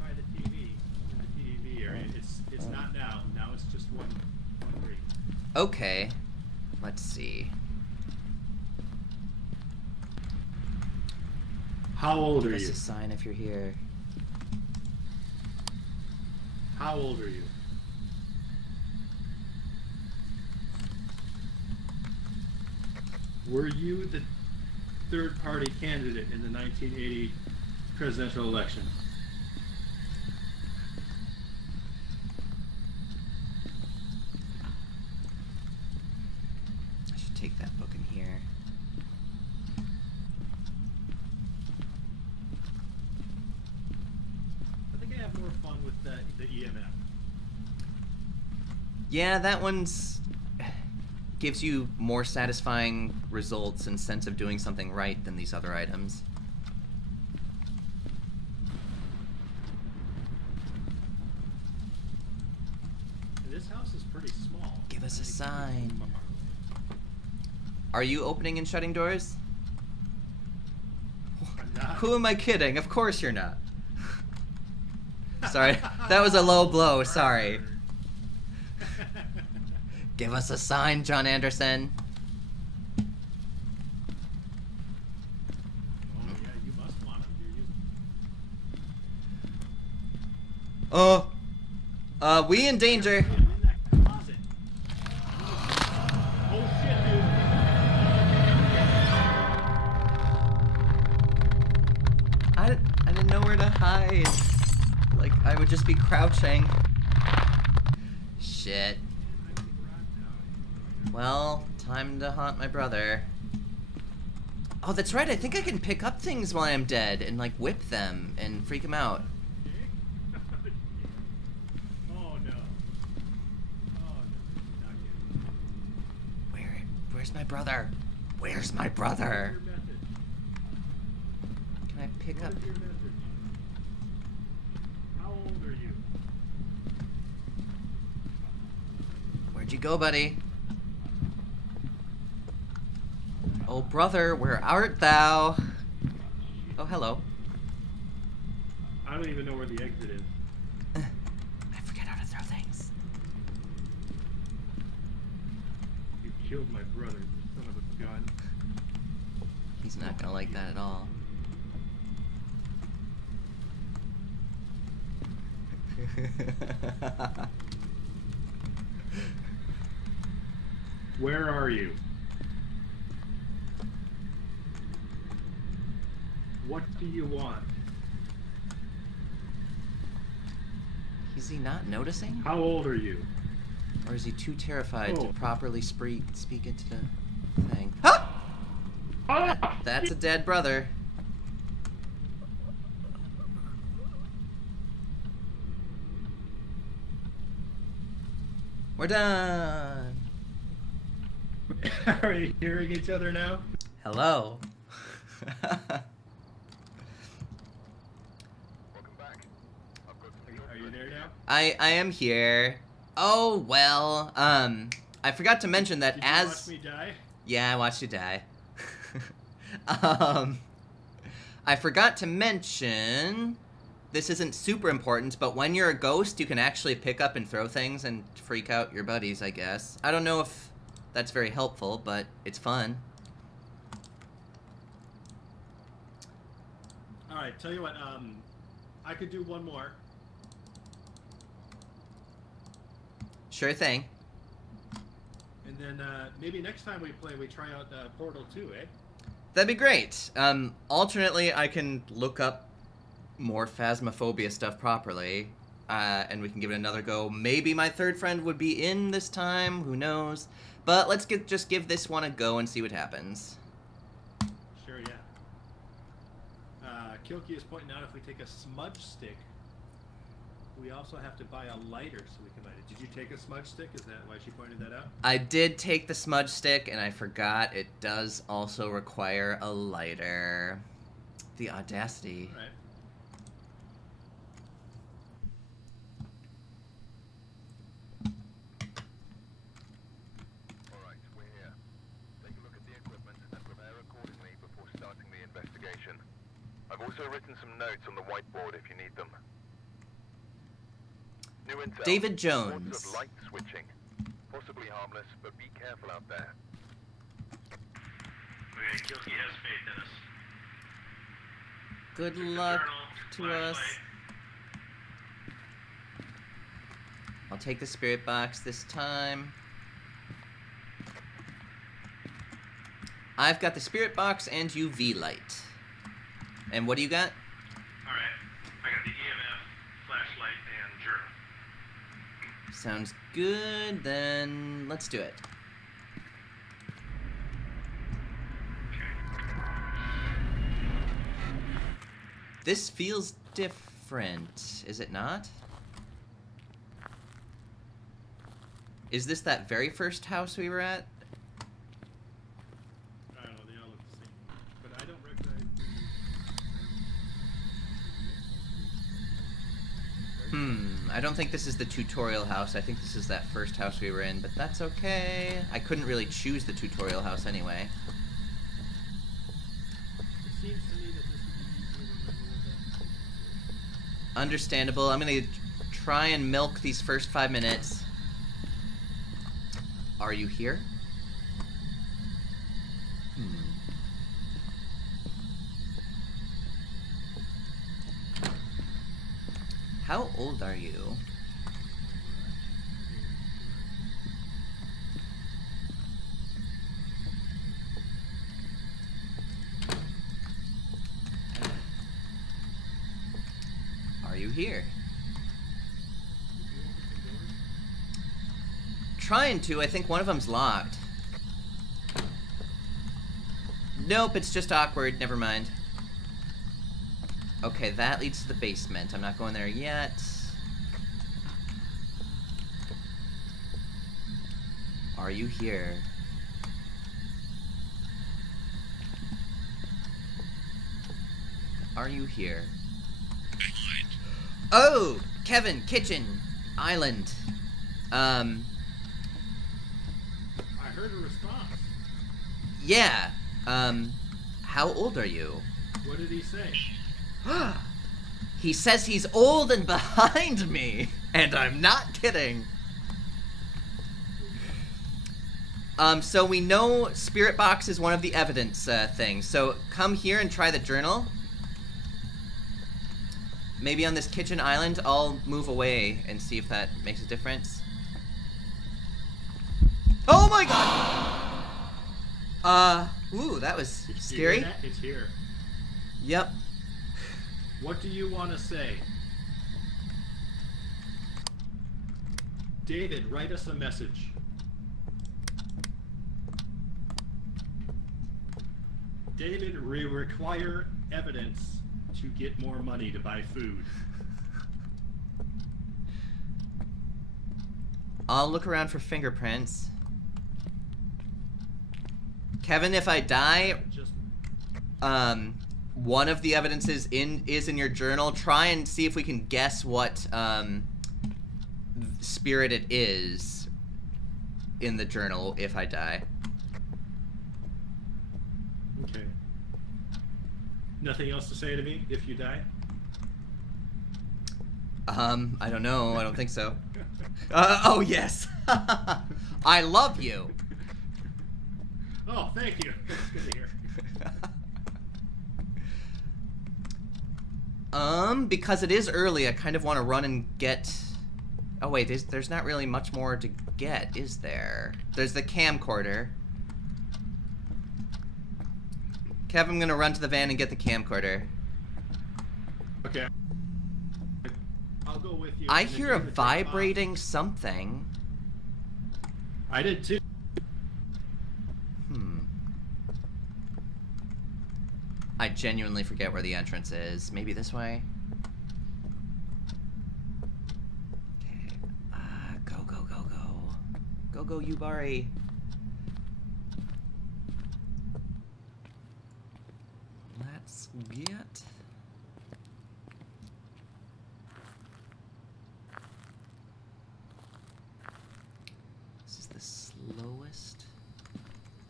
by the TV, in the TV area. It's not now. Now it's just one room. Okay. Let's see. How old Give are us you? a sign if you're here. How old are you? Were you the third-party candidate in the 1980 presidential election. I should take that book in here. I think I have more fun with the EMF. Yeah, that one's gives you more satisfying results and sense of doing something right than these other items. This house is pretty small. Give us a sign. Are you opening and shutting doors? I'm not. Who am I kidding? Of course you're not. Sorry, that was a low blow, sorry. Give us a sign, John Anderson. Oh yeah, you must want them. We in danger. In that closet. Oh shit, dude. I didn't know where to hide. Like, I would just be crouching. Shit. Well, time to haunt my brother. Oh, that's right. I think I can pick up things while I'm dead and, like, whip them and freak them out. Oh no. Oh no. Not good. Where's my brother? Where's my brother? Your message. Can I pick What up? is your message? How old are you? Where'd you go, buddy? Oh, brother, where art thou? Oh, hello. I don't even know where the exit is. I forget how to throw things. You killed my brother, you son of a gun. He's not gonna like that at all. Where are you? What do you want? Is he not noticing? How old are you? Or is he too terrified to Oh. properly speak into the thing? Ah! That's a dead brother. We're done. Are you hearing each other now? Hello. Welcome back. I've got some Are you there now? I am here. Oh well. I forgot to mention that Did you as watch me die? yeah, I watched you die. I forgot to mention this isn't super important, but when you're a ghost, you can actually pick up and throw things and freak out your buddies, I guess. I don't know if that's very helpful, but it's fun. Alright, tell you what, I could do one more. Sure thing. And then maybe next time we play, we try out Portal 2, eh? That'd be great. Alternately, I can look up more Phasmophobia stuff properly, and we can give it another go. Maybe my third friend would be in this time, who knows? But let's just give this one a go and see what happens. Sure, yeah. Kilky is pointing out if we take a smudge stick, we also have to buy a lighter so we can light it. Did you take a smudge stick? Is that why she pointed that out? I did take the smudge stick, and I forgot it does also require a lighter. The audacity. All right. Alright, we're here. Take a look at the equipment and prepare accordingly before starting the investigation. I've also written some notes on the whiteboard if you need them. New intel. David Reports Jones. of light switching. Possibly harmless, but be careful out there. Okay, Kilky has faith in us. Good Took the luck journal, to us. flashlight. I'll take the spirit box this time. I've got the spirit box and UV light. And what do you got? Alright. I got the EMF, flashlight, and journal. Sounds good. Then let's do it. This feels different, is it not? Is this that very first house we were at? I don't know, they all look the same. But I don't recognize I don't think this is the tutorial house. I think this is that first house we were in, but that's okay. I couldn't really choose the tutorial house anyway. It seems to me that this would be easier to remember with that. Understandable. I'm gonna try and milk these first 5 minutes. Are you here? How old are you? Are you here? Trying to. I think one of them's locked. Nope, it's just awkward. Never mind. Okay, that leads to the basement. I'm not going there yet. Are you here? Are you here? Oh! Kevin, kitchen, island. I heard a response. Yeah. How old are you? What did he say? He says he's old and behind me, and I'm not kidding. So we know Spirit Box is one of the evidence things. So come here and try the journal. Maybe on this kitchen island, I'll move away and see if that makes a difference. Oh my god! Ooh, that was scary. You hear that? It's here. Yep. What do you want to say? David, write us a message. David, we require evidence to get more money to buy food. I'll look around for fingerprints. Kevin, if I die, Just one of the evidences is in your journal. Try and see if we can guess what spirit it is in the journal if I die. okay. Nothing else to say to me if you die? I don't know. I don't think so. Oh, yes. I love you. Oh, thank you. That's good to hear. Because it is early, I kind of want to run and get... Oh, wait, there's not really much more to get, is there? There's the camcorder. Kev, I'm gonna run to the van and get the camcorder. Okay. I'll go with you. I and then hear you're a gonna drive off. vibrating something. I did too. I genuinely forget where the entrance is. Maybe this way? Okay. Go, go, go, go. Go, go, Yubari. Let's get... This is the slowest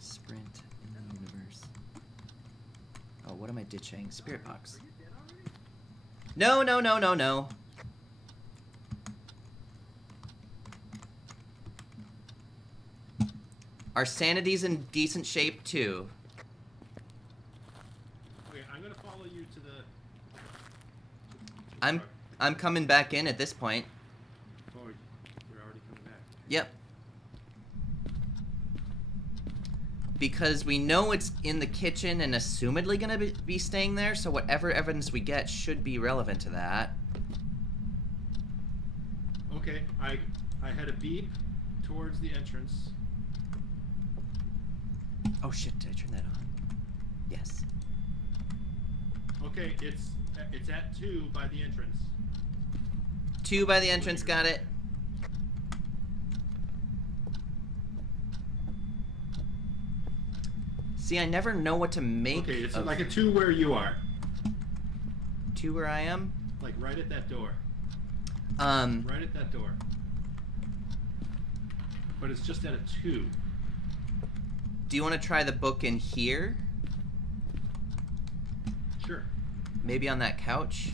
sprint in the universe. Oh, what am I ditching? Spirit box. No, no, no, no, no. Our sanity's in decent shape, too. Okay, I'm gonna follow you to the... I'm coming back in at this point. Oh, you're already coming back. Yep. because we know it's in the kitchen and assumedly gonna be staying there, so whatever evidence we get should be relevant to that. Okay, I had a beep towards the entrance. Oh shit, did I turn that on? Yes. Okay, it's at 2 by the entrance. 2 by the entrance, got it. See, I never know what to make. Okay, it's like a 2 where you are. 2 where I am? Like right at that door. Right at that door. But it's just at a 2. Do you want to try the book in here? Sure. Maybe on that couch?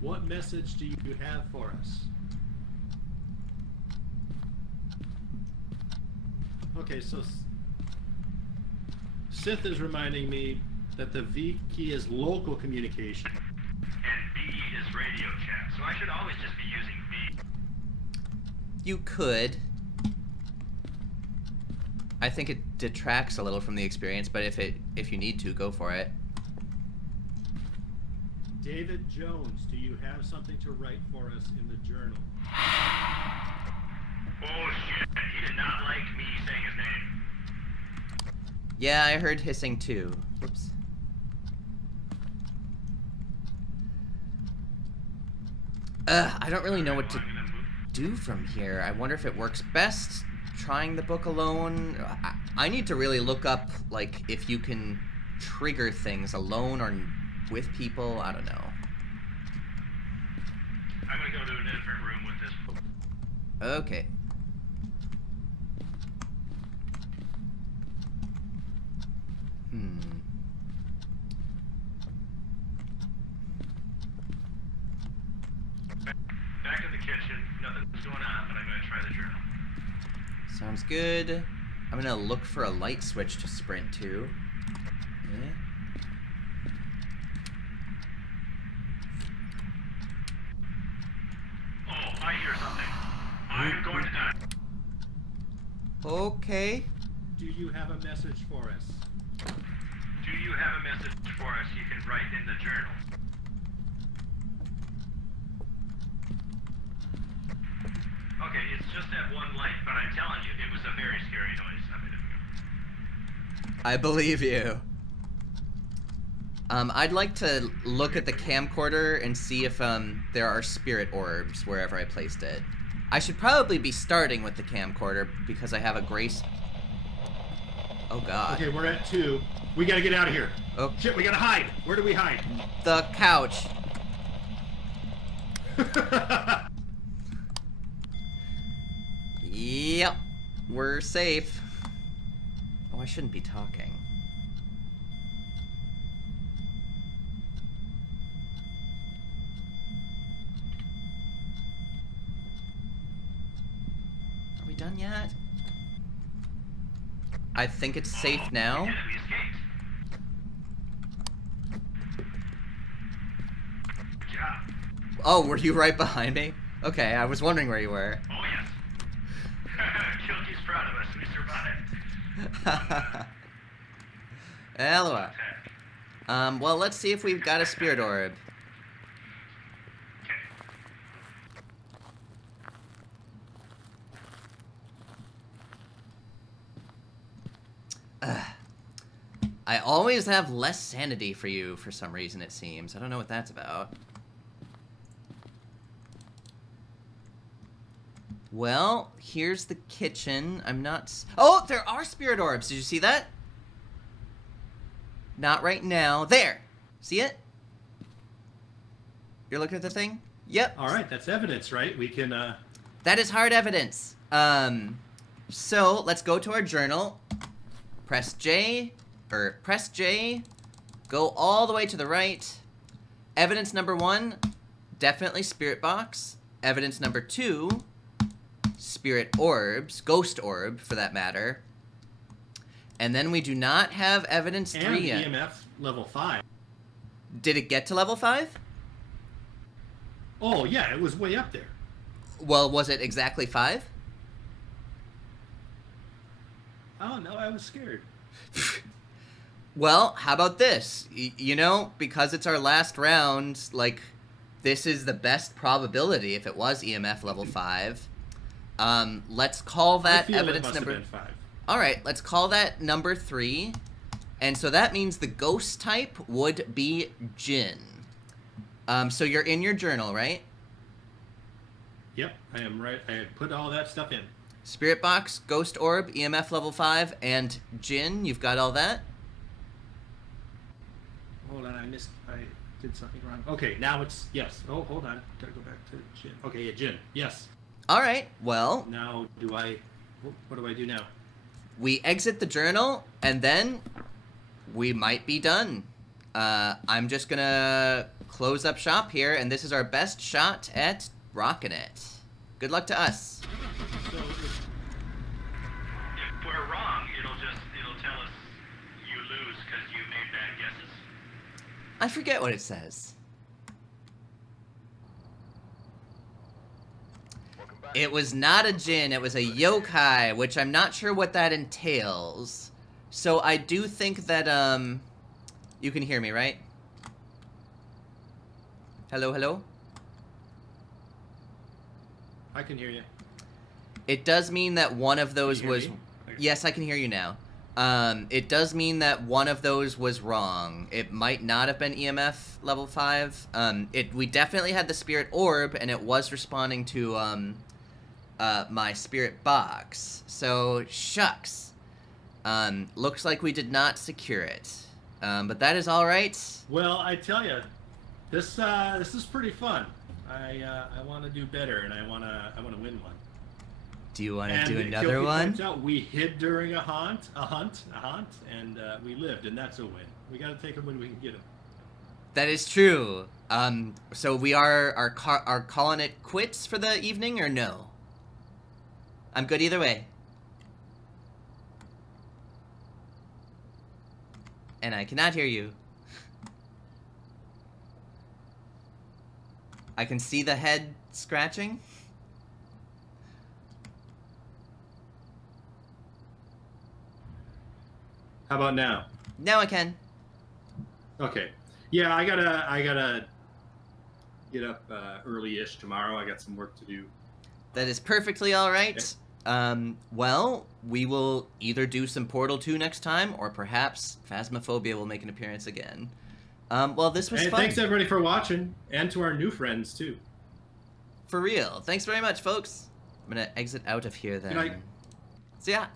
What message do you have for us? Okay, so Sith is reminding me that the V key is local communication. And B is radio chat, so I should always just be using B. You could. I think it detracts a little from the experience, but if you need to, go for it. David Jones, do you have something to write for us in the journal? Oh shit, he did not like me saying his name. Yeah, I heard hissing too. Whoops. I don't really know what to do from here. I wonder if it works best trying the book alone. I need to really look up, like, if you can trigger things alone or with people. I don't know. I'm gonna go to a different room with this book. Okay. Back in the kitchen, nothing's going on, but I'm gonna try the journal. Sounds good. I'm gonna look for a light switch to sprint to. Okay. Oh, I hear something. I'm going to die. Okay. Do you have a message for us? Do you have a message for us you can write in the journal? Okay, it's just that one light, but I'm telling you, it was a very scary noise a minute ago. I believe you. I'd like to look at the camcorder and see if there are spirit orbs wherever I placed it. I should probably be starting with the camcorder because I have a grace. Oh god. Okay, we're at 2. We gotta get out of here. Oh. Shit, we gotta hide. Where do we hide? The couch. Yep. We're safe. Oh, I shouldn't be talking. Are we done yet? I think it's safe now. We escaped. Good job. Oh, were you right behind me? Okay, I was wondering where you were. Oh, yes. Kilky's proud of us. We survived. Hello. Well, let's see if we've got a spirit orb. I always have less sanity for you for some reason, it seems. I don't know what that's about. Well, here's the kitchen. I'm not... Oh, there are spirit orbs. Did you see that? Not right now. There. See it? You're looking at the thing? Yep. All right, that's evidence, right? We can, That is hard evidence. So, let's go to our journal. Press J, go all the way to the right. Evidence number 1, definitely spirit box. Evidence number 2, spirit orbs, ghost orb for that matter. And then we do not have evidence And 3 yet. EMF level 5. Did it get to level 5? Oh, yeah, it was way up there. Well, was it exactly 5? Oh, no, I was scared. Well, how about this? You know, because it's our last round, like, this is the best probability if it was EMF level 5. Let's call that I feel evidence it must number... have been 5. Alright, let's call that number 3. And so that means the ghost type would be Jinn. So you're in your journal, right? Yep, I am right. I had put all that stuff in. Spirit box, ghost orb, EMF level 5, and Jinn. You've got all that? Hold on, I did something wrong. Okay, now it's, yes. Oh, hold on. Gotta go back to Jinn. Okay, yeah, Jinn. Yes. Alright, well... Now, what do I do now? We exit the journal, and then we might be done. I'm just gonna close up shop here, and this is our best shot at rocking it. Good luck to us. So, If we're wrong, it'll tell us you lose because you made bad guesses. I forget what it says. Welcome back. It was not a Jinn, it was a yokai, which I'm not sure what that entails. So I do think that, you can hear me, right? Hello, hello? I can hear you. It does mean that one of those Can you was... hear me? Yes, I can hear you now. It does mean that one of those was wrong. It might not have been EMF level 5. We definitely had the spirit orb, and it was responding to, my spirit box. So, shucks. Looks like we did not secure it. But that is alright. Well, I tell you, this is pretty fun. I want to do better, and I want to win one. Do you want to And do Kilky another one? points out we hid during a hunt, and we lived, and that's a win. We got to take them when we can get them. That is true. So we are calling it quits for the evening, or no? I'm good either way. And I cannot hear you. I can see the head scratching. How about now? Now I can. Okay. Yeah, I gotta get up early-ish tomorrow. I got some work to do. That is perfectly alright. Well, we will either do some Portal 2 next time, or perhaps Phasmophobia will make an appearance again. Well, this was And fun. thanks everybody for watching, and to our new friends too. For real. Thanks very much, folks. I'm gonna exit out of here then. Good night. See ya.